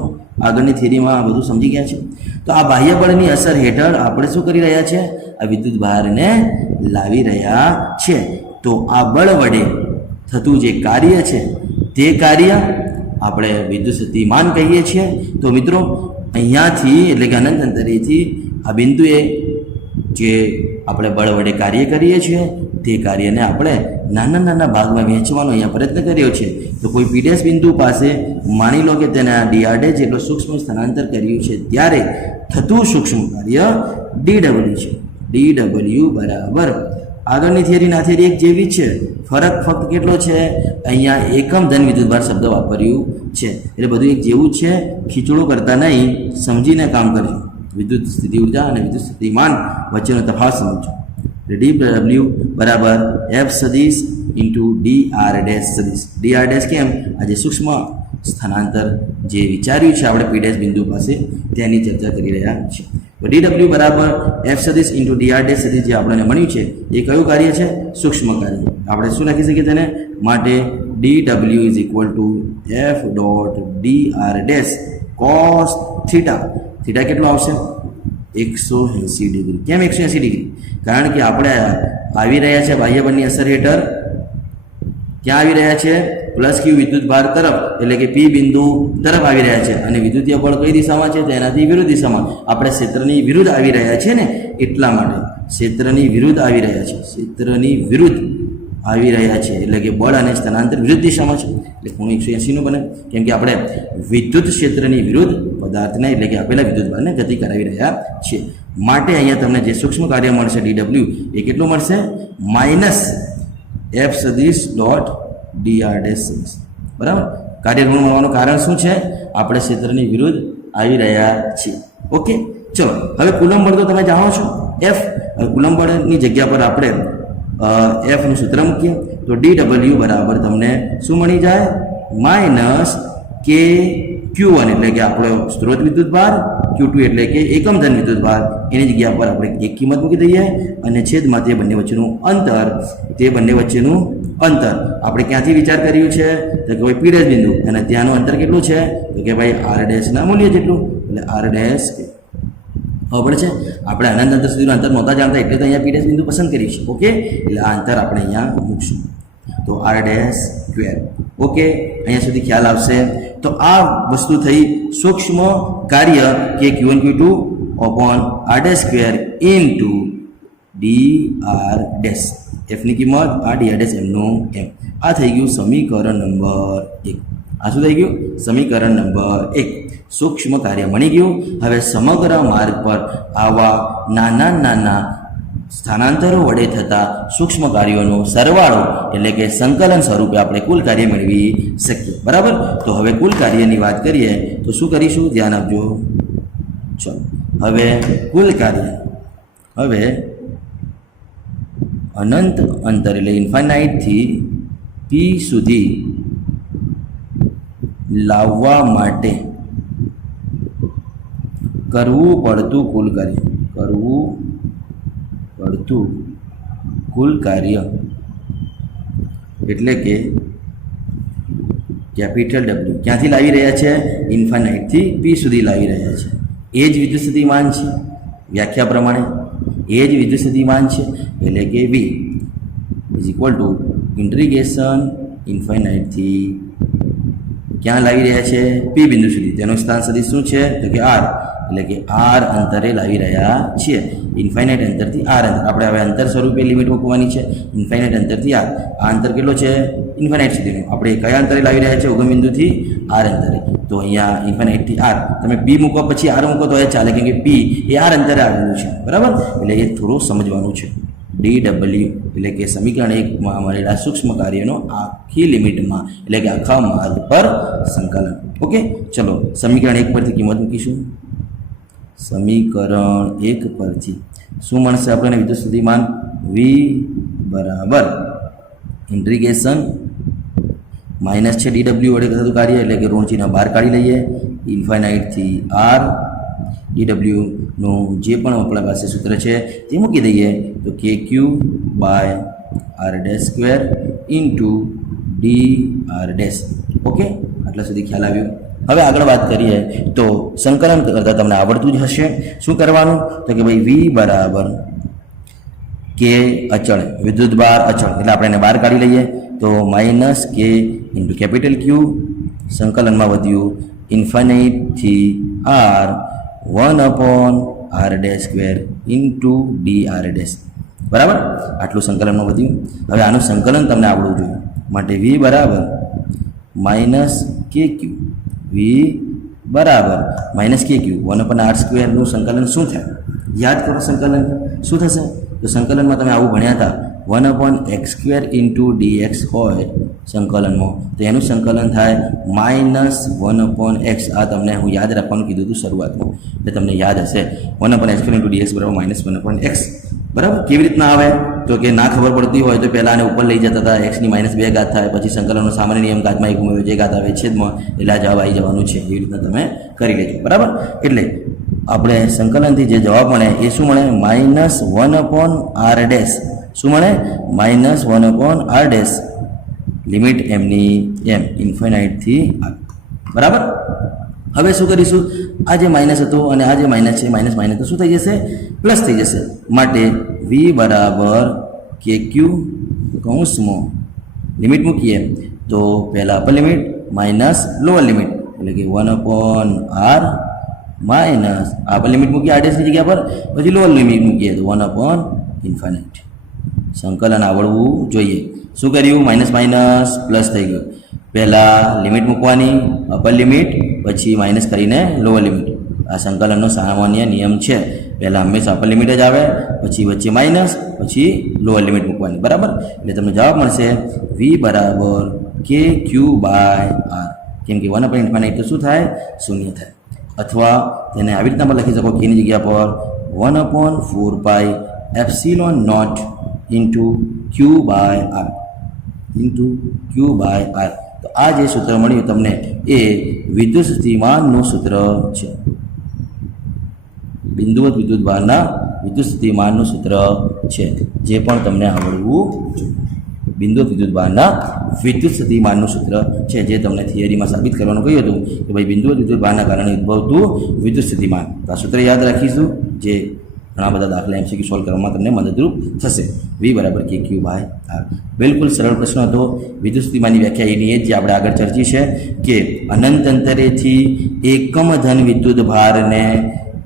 આગળની થિયરીમાં આ બધું સમજી ગયા છે. તો આ બાહ્ય બળની અસર હેઠળ આપણે શું કરી રહ્યા છે? આ વિદ્યુત ભારને લાવી રહ્યા છે. તો આ બળ વડે થતું જે કાર્ય છે તે કાર્ય આપણે વિદ્યુત સ્થિતિમાન કહીએ છીએ. તો મિત્રો અહીંયાથી એટલે કે અનંત અંતરેથી આ બિંદુએ જે આપણે બળ વડે કાર્ય કરીએ છીએ તે કાર્યને આપણે નાના નાના ભાગમાં વહેંચવાનો અહીંયા પ્રયત્ન કર્યો છે. તો કોઈ પીડેશ બિંદુ પાસે માની લો કે તેને આ ડી આર ડેશ જેટલું સૂક્ષ્મ સ્થાનાંતર કર્યું છે ત્યારે થતું સૂક્ષ્મ કાર્ય DW છે. DW બરાબર આગળની થિયરીના થિયરી એક જેવી છે, ફરક ફક્ત કેટલો છે? અહીંયા એકમ ધન વિદ્યુતભાર શબ્દ વાપર્યું છે એટલે બધું એક જેવું છે. ખીચડો કરતા નહીં, સમજીને કામ કરજો. વિદ્યુત સ્થિતિ ઉર્જા અને વિદ્યુત સ્થિતિમાન વચ્ચેનો તફાવત સમજો. DW બરાબર F સદિશ ઇન્ટુ DR ડેશ સદિશ. DR ડેશ કેમ? આજે સૂક્ષ્મ સ્થાનાંતર જે વિચાર્યું છે આપણે પીડેશ બિંદુ પાસે તેની ચર્ચા કરી રહ્યા છીએ. તો DW બરાબર F સદિશ ઇન્ટુ DR ડેશ સદિશ જે આપણને મળ્યું છે એ કયું કાર્ય છે? સૂક્ષ્મ કાર્ય. આપણે શું લખી શકીએ તેને માટે? DW is equal two F dot DR dash cos theta. Theta કેટલું આવશે? 180 ડિગ્રી. કેમ 180 ડિગ્રી? કારણ કે આપણે આવી રહ્યા છે બાહ્ય બળની અસર હેઠળ. ક્યાં આવી રહ્યા છે? પ્લસ ક્યુ વિદ્યુત ભાર તરફ, એટલે કે પી બિંદુ તરફ આવી રહ્યા છે. અને વિદ્યુતીય બળ કઈ દિશામાં છે? તેનાથી વિરુદ્ધ દિશામાં. આપણે ક્ષેત્રની વિરુદ્ધ આવી રહ્યા છે ને એટલા માટે ક્ષેત્રની વિરુદ્ધ આવી રહ્યા છે, ક્ષેત્રની વિરુદ્ધ આવી રહ્યા છે એટલે કે બળ અને સ્થાનાંતર વિરુદ્ધ દિશામાં છે એટલે ખૂણો 180 નું બને. કેમ કે આપણે વિદ્યુત ક્ષેત્રની વિરુદ્ધ પદાર્થને એટલે કે આપેલા વિદ્યુત ભારને ગતિ કરાવી રહ્યા છીએ. માટે અહીંયા તમને જે સૂક્ષ્મ કાર્ય મળશે DW એ કેટલું મળશે? માઇનસ F સદિશ ડોટ DR ડેશ સદિશ. બરાબર. કાર્યગુણ મળવાનું કારણ શું છે? આપણે ક્ષેત્રની વિરુદ્ધ આવી રહ્યા છીએ. ઓકે, ચલો હવે કુલમ બળ તો તમે જાણો છો F. હવે કુલમ બળની જગ્યા પર આપણે F નું સૂત્ર મૂકીએ તો DW બરાબર તમને શું મળી જાય? માઇનસ કે Q1 એટલે કે આપણો સ્ત્રોત વિદ્યુત ભાર, Q2 એટલે કે એકમ ધન વિદ્યુત ભાર. એની જગ્યા પર આપણે એક કિંમત મૂકી દઈએ અને છેદમાં તે બંને વચ્ચેનું અંતર, તે બંને વચ્ચેનું અંતર આપણે ક્યાંથી વિચાર કર્યું છે? તો કે ભાઈ પીડેશ બિંદુ, અને ત્યાંનું અંતર કેટલું છે? તો કે ભાઈ R ડેશ ના મૂલ્ય જેટલું, એટલે R ડેશ. ખબર છે આપણે અનંત અંતર સુધીનું અંતર નહોતા જાણતા એટલે તો અહીંયા પીડેશ બિંદુ પસંદ કરી છે. ઓકે, એટલે આ અંતર આપણે અહીંયા મૂકશું તો R ડેશ સ્ક્વેર. ઓકે, અહીંયા સુધી ખ્યાલ આવશે. તો આ વસ્તુ થઈ સૂક્ષ્મ કાર્ય કે Q1 Q2 upon r dash square into d r dash एफनी किंमत आ डी आर डैश एमनो एम आ थई गयुं समीकरण नंबर 1। आ शुं थई गयुं समीकरण नंबर 1 सूक्ष्म कार्य मळी गयुं। हवे समग्र मार्ग पर आवा नाना नाना स्थानांतरो वडे थता सूक्ष्म कार्योनो सरवाळो એટલે કે સંકલન સ્વરૂપે આપણે કુલ કાર્ય મેળવી શકીએ। બરાબર, તો હવે કુલ કાર્યની વાત કરીએ તો શું કરીશું, ધ્યાન આપજો। ચલો હવે કુલ કાર્ય હવે અનંત અંતર એટલે ઇન્ફાઇનાઇટ થી p સુધી લાવવા માટે કરવું પડતું કુલ કાર્ય કુલ કાર્ય એટલે કે કેપિટલ ડબલ્યુ ક્યાંથી લાવી રહ્યા છે, ઇન્ફાઇનાઇટથી પી સુધી લાવી રહ્યા છે। એ જ વિદ્યુત સ્થિતિમાન છે, વ્યાખ્યા પ્રમાણે એ જ વિદ્યુત સ્થિતિમાન છે એટલે કે v is equal to integration ઇન્ફાઇનાઇટથી ક્યાં લાવી રહ્યા છે, પી બિંદુ સુધી। તેનું સ્થાન સદિશ શું છે તો કે આર, એટલે કે આર અંતરે લાવી રહ્યા છીએ। ઇન્ફાઇનાઇટ અંતરથી આર અંતર આપણે હવે અંતર સ્વરૂપે લિમિટ મૂકવાની છે। ઇન્ફાઇનાઇટ અંતરથી આર, આ અંતર કેટલો છે, ઇન્ફાઇનાઇટ સુધીનું। આપણે કયા અંતરે લાવી રહ્યા છે, ઉગમ બિંદુથી આર અંતરે। તો અહીંયા ઇન્ફાઇનાઇટથી આર તમે પી મૂકો પછી આર મૂકો તો એ ચાલે, કેમ કે પી એ આર અંતરે આવેલું છે। બરાબર, એટલે એ થોડું સમજવાનું છે। ડી ડબલ્યુ એટલે કે સમીકરણ 1માં મળેલા સૂક્ષ્મ કાર્યનો આખી લિમિટમાં એટલે કે આખા માર્ગ પર સંકલન। ઓકે, ચલો સમીકરણ 1 પરથી કિંમત મૂકીશું। સમીકરણ 1 પરથી શું મળશે આપણને, વિદ્યુત સ્થિતિમાન v બરાબર ઇન્ટિગ્રેશન માઇનસ છે ડીડબ્લ્યુ વડે થતું કાર્ય એટલે કે ઋણ ચિહ્ન બહાર કાઢી લઈએ, ઇન્ફાઇનાઇટથી આર ડીડબ્લ્યુનું જે પણ આપણા પાસે સૂત્ર છે તે મૂકી દઈએ તો કે q by r dash square into d r dash. Okay, આટલા સુધી ખ્યાલ આવ્યો। હવે આગળ વાત કરીએ તો સંકલન કરતાં તમને આવડતું જ હશે। શું કરવાનું તો કે ભાઈ v બરાબર કે અચળ વિદ્યુત ભાર અચળ એટલે આપણે એને બહાર કાઢી લઈએ તો minus k into capital q સંકલનમાં વધ્યું ઇન્ફાઇનાઇટથી r 1/r dash square into d r dash. બરાબર, આટલું સંકલનમાં વધ્યું। હવે આનું સંકલન તમને આવડવું જોઈએ માટે v બરાબર માઇનસ કે ક્યુ v બરાબર માઇનસ કે ક્યુ 1/r સ્ક્વેરનું સંકલન શું થાય, યાદ કરો સંકલન શું થશે તો સંકલનમાં તમે આવું ભણ્યા હતા 1/x² ઇન્ટુ dx હોય સંકલનમાં તો એનું સંકલન થાય -1/x। આ તમને હું યાદ રાખવાનું કીધું હતું શરૂઆતમાં એટલે તમને યાદ હશે 1/x² ઇન્ટુ dx બરાબર -1/x। બરાબર, કેવી રીતના આવે તો કે ના ખબર પડતી હોય તો પહેલાં આને ઉપર લઈ જતા હતા, x ની -2 ઘાત થાય, પછી સંકલનનો સામાન્ય નિયમ ઘાતમાં એક ઉમેર્યો, જે ઘાત આવે છેદમાં એટલે આ જવાબ આવી જવાનું છે। એવી રીતના તમે કરી લેજો। બરાબર, એટલે આપણે સંકલનથી જે જવાબ મળે એ શું મળે, -1/r ડેશ શું મળે, -1/r ડેશ લિમિટ એમની એમ ઇન્ફાઇનાઇટથી આર। બરાબર, હવે શું કરીશું, આ જે માઇનસ હતો અને આ જે માઇનસ છે માઇનસ માઇનસ તો શું થઈ જશે, પ્લસ થઈ જશે। માટે v બરાબર કે ક્યુ કૌંસમાં લિમિટ મૂકીએ તો પહેલાં upper limit minus lower limit એટલે કે 1/r માઇનસ અપર લિમિટ મૂકીએ આર ડેશની જગ્યા પર, પછી લોઅર લિમિટ મૂકીએ તો 1/ઇન્ફાઇનાઇટ। સંકલન આવડવું જોઈએ। શું કર્યું, માઇનસ માઇનસ પ્લસ થઈ ગયું। પહેલાં લિમિટ મૂકવાની અપર લિમિટ, પછી માઇનસ કરીને લોઅર લિમિટ। આ સંકલનનો સામાન્ય નિયમ છે, પહેલાં હંમેશા અપર લિમિટ જ આવે, પછી વચ્ચે માઇનસ, પછી લોઅર લિમિટ મૂકવાની। બરાબર, એટલે તમને જવાબ મળશે v બરાબર કે ક્યુ બાય આર, કેમ કે 1/ઇન્ફાઇનાઇટ તો શું થાય, શૂન્ય થાય। અથવા તેને આવી રીતના પણ લખી શકો કેની જગ્યા પર 1/4π epsilon naught into Q by R તો આ જે સૂત્ર મળ્યું તમને એ વિદ્યુત સ્થિતિમાનનું સૂત્ર છે, બિંદુવત વિદ્યુત ભારના વિદ્યુત સ્થિતિમાનનું સૂત્ર છે, જે પણ તમને આવડવું જોઈએ। બિંદુવત વિદ્યુત ભારના વિદ્યુત સ્થિતિમાનનું સૂત્ર છે, જે તમને થિયરીમાં સાબિત કરવાનું કહ્યું હતું કે ભાઈ બિંદુવત વિદ્યુત ભારના કારણે ઉદ્ભવતું વિદ્યુત સ્થિતિમાન। તો આ સૂત્ર યાદ રાખીશું, જે ઘણા બધા દાખલા એમસીક્યુ સોલ્વ કરવામાં તમને મદદરૂપ થશે। v બરાબર કે ક્યુ બાય આર, બિલકુલ સરળ પ્રશ્ન હતો। વિદ્યુત સ્થિતિમાનની વ્યાખ્યા એની એ જ જે આપણે આગળ ચર્ચી છે કે અનંત અંતરેથી એકમ ધન વિદ્યુત ભારને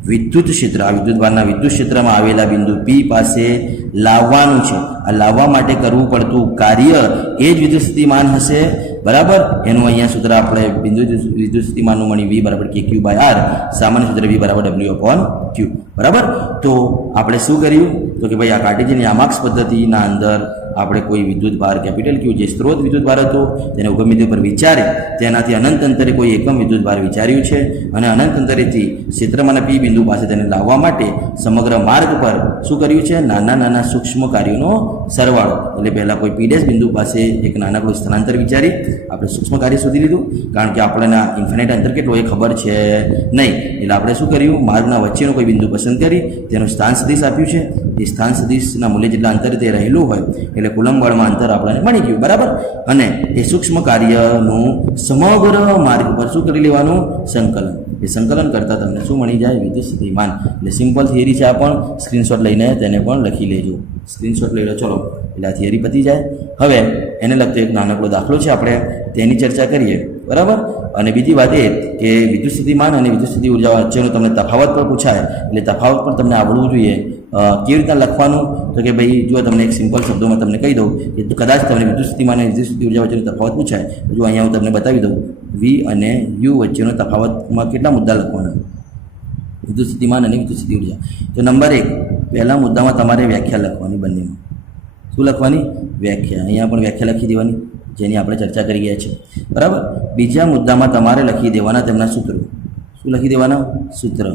વિદ્યુત ક્ષેત્ર, આ વિદ્યુત ભારના વિદ્યુત ક્ષેત્રમાં આવેલા બિંદુ પી પાસે લાવવાનું છે. આ લાવવા માટે કરવું પડતું કાર્ય એ જ વિદ્યુત સ્થિતિમાન હશે. બરાબર, એનું અહીંયા સૂત્ર આપણે બિંદુ વિદ્યુત સ્થિતિમાનનું મળ્યું V બરાબર KQ બાય R, સામાન્ય સૂત્ર V બરાબર W/Q. બરાબર, તો આપણે શું કર્યું તો કે ભાઈ આ કાર્ટેશિયન યામાક્સ પદ્ધતિના અંદર આપણે કોઈ વિદ્યુત ભાર કેપિટલ Q જે સ્ત્રોત વિદ્યુત ભાર હતો તેને ઉગમબિંદુ પર વિચારે તેનાથી અનંત અંતરે કોઈ એકમ વિદ્યુત ભાર વિચાર્યું છે અને અનંત અંતરેથી ક્ષેત્રમાંના P બિંદુ પાસે તેને લાવવા માટે સમગ્ર માર્ગ પર શું કર્યું છે, નાના નાના સૂક્ષ્મ કાર્યોનો સરવાળો. એટલે પહેલાં કોઈ P' બિંદુ પાસે એક નાનકડું સ્થળાંતર વિચારી આપણે સૂક્ષ્મ કાર્ય શોધી લીધું, કારણ કે આપણને ઇન્ફિનાઇટ અંતર કેટલો એ ખબર છે નહીં. એટલે આપણે શું કર્યું, માર્ગના વચ્ચેનો કોઈ બિંદુ પસંદ કરી તેનું સ્થાન સદિશ આપ્યું છે. એ સ્થાન સદિશના મૂલ્ય જેટલા અંતરે તે રહેલું હોય એટલે કુલંબ બળમાં અંતર આપણને મળી ગયું. બરાબર, અને એ સૂક્ષ્મ કાર્યનું સમગ્ર માર્ગ પર શું કરી લેવાનું, સંકલન. એ સંકલન કરતાં તમને શું મળી જાય, વિદ્યુત સ્થિતિમાન. એટલે સિમ્પલ થિયરી છે, આ પણ સ્ક્રીનશોટ લઈને તેને પણ લખી લેજો. સ્ક્રીનશોટ લઈ લો, ચલો, એટલે આ થિયરી પતી જાય. હવે એને લગતો એક નાનકડો દાખલો છે, આપણે તેની ચર્ચા કરીએ. બરાબર, અને બીજી વાત એ કે વિદ્યુત સ્થિતિમાન અને વિદ્યુત સ્થિતિ ઉર્જા વચ્ચેનો તમને તફાવત પણ પૂછાય, એટલે તફાવત પણ તમને આવડવું જોઈએ. કેવી રીતના લખવાનું, તો કે ભાઈ જો તમને એક સિમ્પલ શબ્દોમાં તમને કહી દઉં કે કદાચ તમને વિદ્યુત સ્થિતિમાન અને વિદ્યુત સ્થિતિ ઉર્જા વચ્ચેનો તફાવત પૂછાય, જો અહીંયા હું તમને બતાવી દઉં V અને U વચ્ચેનો તફાવતમાં કેટલા મુદ્દા લખવાના, વિદ્યુત સ્થિતિમાન અને વિદ્યુત સ્થિતિ ઉર્જા. તો નંબર 1, પહેલા મુદ્દામાં તમારે વ્યાખ્યા લખવાની, બંનેમાં શું લખવાની, વ્યાખ્યા. અહીંયા પણ વ્યાખ્યા લખી દેવાની જેની આપણે ચર્ચા કરી ગયા છે. બરાબર, બીજા મુદ્દામાં તમારે લખી દેવાના તેમના સૂત્રો. શું લખી દેવાના, સૂત્ર.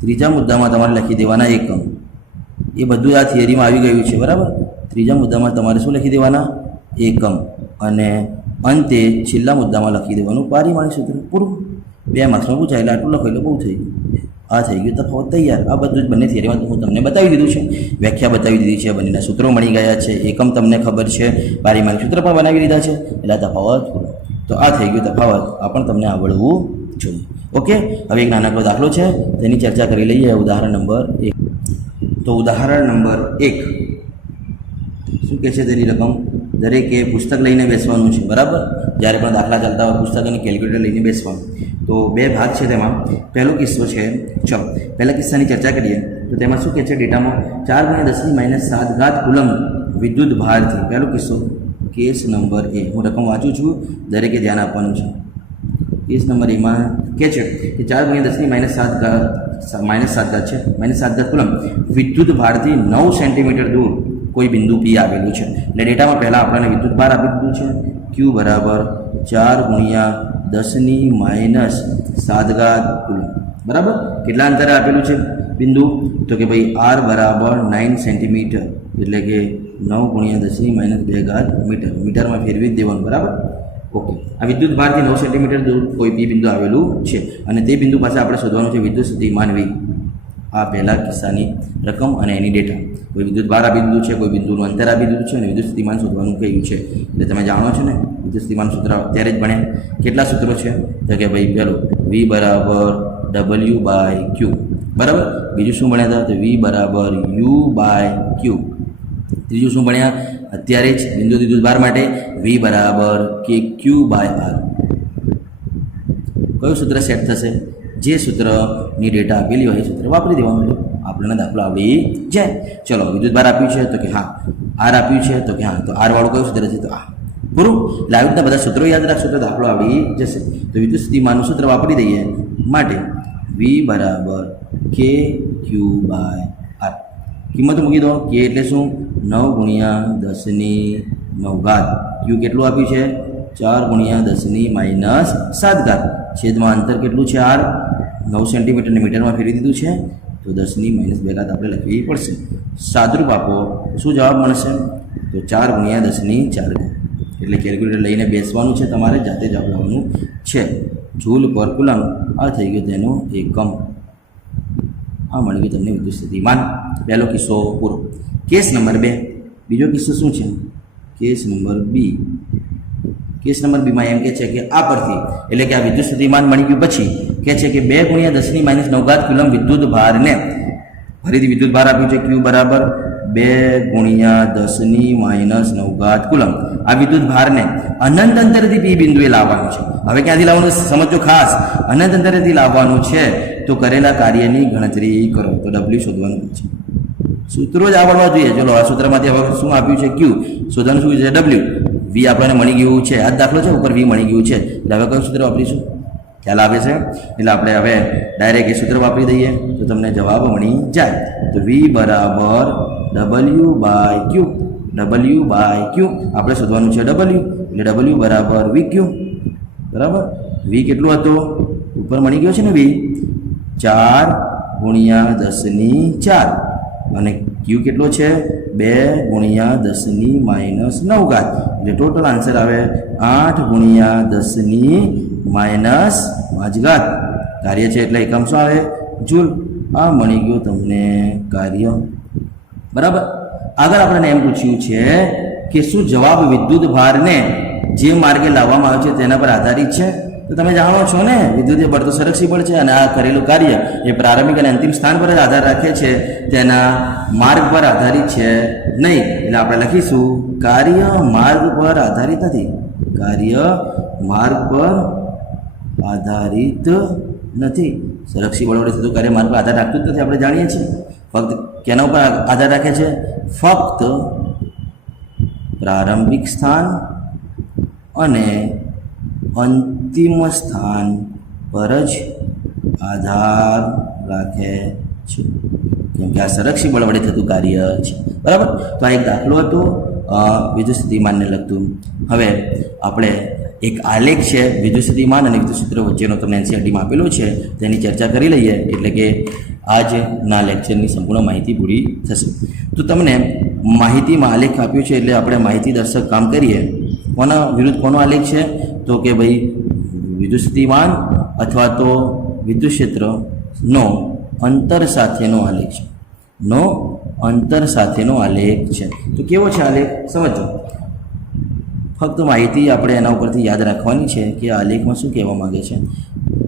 ત્રીજા મુદ્દામાં તમારે લખી દેવાના એકમ. એ બધું આ થિયરીમાં આવી ગયું છે. બરાબર, ત્રીજા મુદ્દામાં તમારે શું લખી દેવાના, એકમ. અને અંતે છેલ્લા મુદ્દામાં લખી દેવાનું પારિમાણિક સૂત્ર. પૂરું, 2 માર્ક્સમાં પૂછાય એટલે આટલું લખો એટલે બહુ થઈ ગયું. આ થઈ ગયું તફાવત તૈયાર. આ બધું જ બંને થિયરીમાં હું તમને બતાવી દીધું છે, વ્યાખ્યા બતાવી દીધી છે, બંનેના સૂત્રો મળી ગયા છે, એકમ તમને ખબર છે, પારિમાણિક સૂત્ર પણ બનાવી દીધા છે, એટલે આ તફાવત પૂરો. તો આ થઈ ગયું તફાવત, આ પણ તમને આવડવું જોઈએ. ઓકે, હવે એક નાનકડો દાખલો છે તેની ચર્ચા કરી લઈએ. ઉદાહરણ નંબર 1. તો ઉદાહરણ નંબર 1 શું કહે છે, તેની રકમ દરેકે પુસ્તક લઈને બેસવાનું છે. બરાબર, જ્યારે પણ દાખલા ચાલતા હોય પુસ્તક અને કેલ્ક્યુલેટર લઈને બેસવાનું. તો 2 ભાગ છે તેમાં. પહેલો કિસ્સો છે, ચલો પહેલા કિસ્સાની ચર્ચા કરીએ. તો તેમાં શું કહે છે, ડેટામાં 4×10⁻7 કુલંબ વિદ્યુત ભારથી. પહેલો કિસ્સો, કેસ નંબર A. હું રકમ વાંચું છું, દરેકે ધ્યાન આપવાનું છે. કેસ નંબર એમાં કહે છે કે 4×10⁻7 છે, -7 કુલંબ વિદ્યુત ભારથી 9 સેન્ટીમીટર દૂર કોઈ બિંદુ P આવેલું છે. એટલે ડેટામાં પહેલાં આપણને વિદ્યુત ભાર આપી દીધું છે, Q બરાબર 4×10⁻7 કુલંબ. બરાબર, કેટલા અંતરે આપેલું છે બિંદુ, તો કે ભાઈ R બરાબર 9 સેન્ટીમીટર, એટલે કે 9×10⁻2 મીટર. મીટરમાં ફેરવી જ દેવાનું. બરાબર, ઓકે. આ વિદ્યુત ભારથી 9 સેન્ટીમીટર દૂર કોઈ P બિંદુ આવેલું છે અને તે બિંદુ પાસે આપણે શોધવાનું છે વિદ્યુત સ્થિતિમાન V. આ પહેલા કિસ્સાની રકમ અને એની ડેટા. કોઈ વિદ્યુત ભાર આપી દીધું છે, કોઈ બિંદુનું અંતર આપી દીધું છે અને વિદ્યુત સ્થિતિમાન શોધવાનું કહ્યું છે. એટલે તમે જાણો છો ને વિદ્યુત સ્થિતિમાન સૂત્ર ત્યારે જ ભણ્યા. કેટલા સૂત્રો છે, તો કે ભાઈ પહેલું V બરાબર W/Q. બરાબર, બીજું શું ભણ્યા હતા, તો V બરાબર U/Q. ત્રીજું શું ભણ્યા અત્યારે જ બિંદુ વિદ્યુત ભાર માટે, V બરાબર KQ/R. કયું સૂત્ર સેટ થશે, જે સૂત્રની ડેટા આપેલી હોય એ સૂત્ર વાપરી દેવાનું, આપણને દાખલો આવડી જાય. ચલો, વિદ્યુત ભાર આપ્યું છે તો કે હા, R આપ્યું છે તો કે હા, તો R વાળું કયું સૂત્ર છે, તો આ. પૂરું, એટલે આવી રીતના બધા સૂત્રો યાદ રાખશો તો દાખલો આવડી જશે. તો વિદ્યુત સ્થિતિમાનનું સૂત્ર વાપરી દઈએ, માટે V બરાબર KQ/R. કિંમત મૂકી દો. K એટલે શું, 9×10⁹. Q કેટલું આપ્યું છે, 4×10⁻7. છેદમાં અંતર કેટલું છે, R 9 સેન્ટીમીટરને મીટરમાં ફેરવી દીધું છે, તો 10⁻2 આપણે લખવી પડશે. સાદરૂપ આપો, શું જવાબ મળશે, તો 4×10⁴. એટલે કેલ્ક્યુલેટર લઈને બેસવાનું છે, તમારે જાતે જવાબ લાવવાનું છે. જૂલ પર કુલંબ, આ થઈ ગયો તેનો એકમ. આ મળી ગયું તમને વિદ્યુત સ્થિતિમાન. પહેલો કિસ્સો પૂરો. Case number 2. બીજો કિસ્સો શું છે, case number B. Case number બીમાં એમ કહે છે કે આ પરથી, એટલે કે આ વિદ્યુત સ્થિતિમાન મળી ગયું પછી કહે છે કે 2×10⁻9 કુલંબ વિદ્યુત ભારને, ફરીથી વિદ્યુત ભાર આપ્યું છે Q બરાબર 2×10⁻9 કુલંબ. આ વિદ્યુત ભારને અનંત અંતરેથી P બિંદુએ લાવવાનું છે. હવે ક્યાંથી લાવવાનું સમજો ખાસ, અનંત અંતરેથી લાવવાનું છે. તો કરેલા કાર્યની ગણતરી કરો. તો W શોધવાનું છે. સૂત્રો જ આવડવા જોઈએ. ચલો આ સૂત્રમાંથી હવે શું આપ્યું છે? Q. શોધવાનું શું છે? W. V આપણને મળી ગયું છે. આ દાખલો છે, ઉપર V મળી ગયું છે. એટલે હવે કયું સૂત્ર વાપરીશું? ખ્યાલ આવે છે? એટલે આપણે હવે ડાયરેક્ટ એ સૂત્ર વાપરી દઈએ તો તમને જવાબ મળી જાય. તો V બરાબર W/Q. W/Q આપણે શોધવાનું છે W. એટલે W બરાબર VQ. બરાબર. V કેટલું હતું? ઉપર મળી ગયો છે ને V. 4 ગુણ્યા 10⁴ અને Q કેટલો છે? 2 ગુણ્યા 10⁻⁹ એટલે ટોટલ આન્સર આવે 8 ગુણ્યા 10⁻⁵. કાર્ય છે એટલે એકમ શું આવે? જૂલ. આ મળી ગયું તમને કાર્ય. બરાબર. આગળ આપણને એમ પૂછ્યું છે કે શું જવાબ વિદ્યુત ભારને જે માર્ગે લાવવામાં આવે છે તેના પર આધારિત છે? તો તમે જાણો છો ને, વિદ્યુતીય બળ તો સંરક્ષી બળ છે અને આ કરેલું કાર્ય એ પ્રારંભિક અને અંતિમ સ્થાન પર જ આધાર રાખે છે, તેના માર્ગ પર આધારિત છે નહીં. એટલે આપણે લખીશું કાર્ય માર્ગ પર આધારિત નથી. કાર્ય માર્ગ પર આધારિત નથી. સંરક્ષી બળ વડે થતું કાર્ય માર્ગ પર આધાર રાખતું જ નથી, આપણે જાણીએ છીએ. ફક્ત કેના ઉપર આધાર રાખે છે? ફક્ત પ્રારંભિક સ્થાન અને અંતિમ સ્થાન પર જ આધાર રાખે છે, કેમ કે આ સંરક્ષી બળ વડે થતું કાર્ય છે. બરાબર. તો આ એક દાખલો હતો વિદ્યુત સ્થિતિમાનને લગતું. હવે આપણે એક આલેખ છે વિદ્યુત સ્થિતિમાન અને વિદ્યુત ક્ષેત્ર વચ્ચેનો તમને NCERTમાં આપેલો છે, તેની ચર્ચા કરી લઈએ એટલે કે આજના લેક્ચરની સંપૂર્ણ માહિતી પૂરી થશે. તો તમને માહિતીમાં આલેખ આપ્યું છે એટલે આપણે માહિતી દર્શક કામ કરીએ. કોના વિરુદ્ધ કોનો આલેખ છે? તો કે ભાઈ વિદ્યુત સ્થિતિમાન અથવા તો વિદ્યુત ક્ષેત્રનો અંતર સાથેનો આલેખ છે. નો અંતર સાથેનો આલેખ છે. તો કેવો છે આલેખ? સમજો. ફક્ત માહિતી આપણે એના ઉપરથી યાદ રાખવાની છે કે આ આલેખમાં શું કહેવા માંગે છે.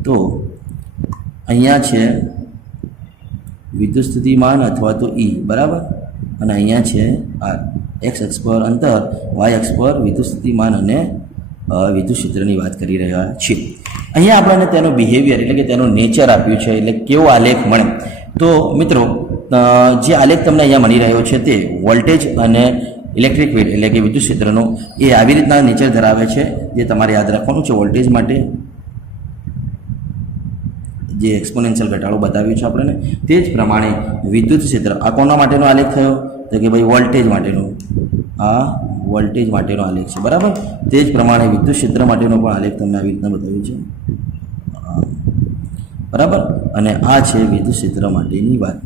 તો અહીંયા છે વિદ્યુત સ્થિતિમાન અથવા તો E. બરાબર. અને અહીંયા છે આ x અક્ષ પર અંતર, y અક્ષ પર વિદ્યુત સ્થિતિમાન અને વિદ્યુત ક્ષેત્રની વાત કરી રહ્યા છીએ. અહીંયા આપણને તેનો બિહેવિયર એટલે કે તેનો નેચર આપ્યું છે, એટલે કેવો આલેખ મળે. તો મિત્રો જે આલેખ તમને અહીંયા મળી રહ્યો છે તે વોલ્ટેજ અને ઇલેક્ટ્રિક ફિલ્ડ એટલે કે વિદ્યુત ક્ષેત્રનો એ આવી રીતના નેચર ધરાવે છે, જે તમારે યાદ રાખવાનું છે. વોલ્ટેજ માટે જે એક્સપોનેન્શિયલ ઘટાડો બતાવ્યો છે આપણને, તે જ પ્રમાણે વિદ્યુત ક્ષેત્ર આ કોના માટેનો આલેખ થયો? તો કે ભાઈ વોલ્ટેજ માટેનો. આ વોલ્ટેજ માટેનો આલેખ છે. બરાબર. તે જ પ્રમાણે વિદ્યુત ક્ષેત્ર માટેનો પણ આલેખ તમને આવી રીતના બતાવ્યો છે. બરાબર. અને આ છે વિદ્યુત ક્ષેત્ર માટેની વાત.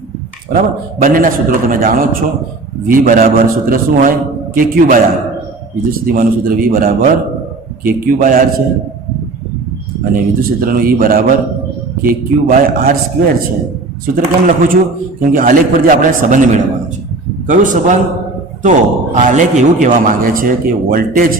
બરાબર. બંનેના સૂત્રો તમે જાણો જ છો. V બરાબર સૂત્ર શું હોય? KQ/R. વિદ્યુત સ્થિતિમાનનું સૂત્ર V બરાબર KQ/R છે અને વિદ્યુત ક્ષેત્રનું E બરાબર KQ/R² છે. સૂત્ર કેમ લખું છું? કેમ કે આલેખ પરથી આપણે સંબંધ મેળવવાનો છે. કયો સંબંધ? તો આલેખ એવું કહેવા માંગે છે કે વોલ્ટેજ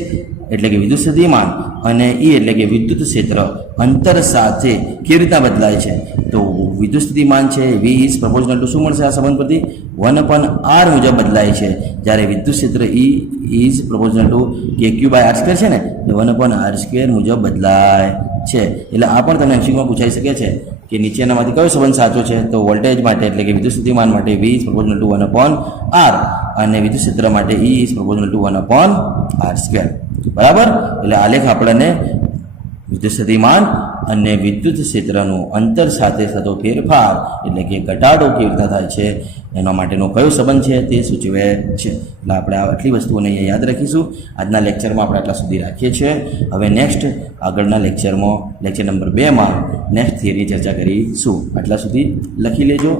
એટલે કે વિદ્યુત સ્થિતિમાન અને E એટલે કે વિદ્યુત ક્ષેત્ર અંતર સાથે કેવી રીતના બદલાય છે. તો વિદ્યુત સ્થિતિમાન છે V ઇઝ પ્રપોઝનલ ટુ શું મળશે આ સંબંધ પરથી? 1/R મુજબ બદલાય છે, જ્યારે વિદ્યુત ક્ષેત્ર E ઇઝ પ્રપોઝનલ ટુ KQ/R² છે ને, એ 1/R² મુજબ બદલાય છે. એટલે આ પણ તમને MCQમાં પૂછાઈ શકે છે કે નીચેનામાંથી કયો સંબંધ સાચો છે? તો વોલ્ટેજ માટે એટલે કે વિદ્યુત સ્થિતિમાન માટે V ઇઝ પ્રપોઝનલ ટુ 1/R અને વિદ્યુત ક્ષેત્ર માટે E ઇઝ પ્રપોઝનલ ટુ 1/R². બરાબર. એટલે આલેખ આપણને વિદ્યુત સ્થિતિમાન અને વિદ્યુત ક્ષેત્રનું અંતર સાથે થતો ફેરફાર એટલે કે ઘટાડો કેવી રીતે થાય છે એના માટેનો કયો સંબંધ છે તે સૂચવે છે. એટલે આપણે આટલી વસ્તુઓને અહીંયા યાદ રાખીશું. આજના લેક્ચરમાં આપણે આટલા સુધી રાખીએ છીએ. હવે નેક્સ્ટ આગળના લેક્ચરમાં લેક્ચર નંબર 2માં નેક્સ્ટ થિયરી ચર્ચા કરીશું. આટલા સુધી લખી લેજો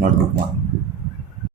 નોટબુકમાં.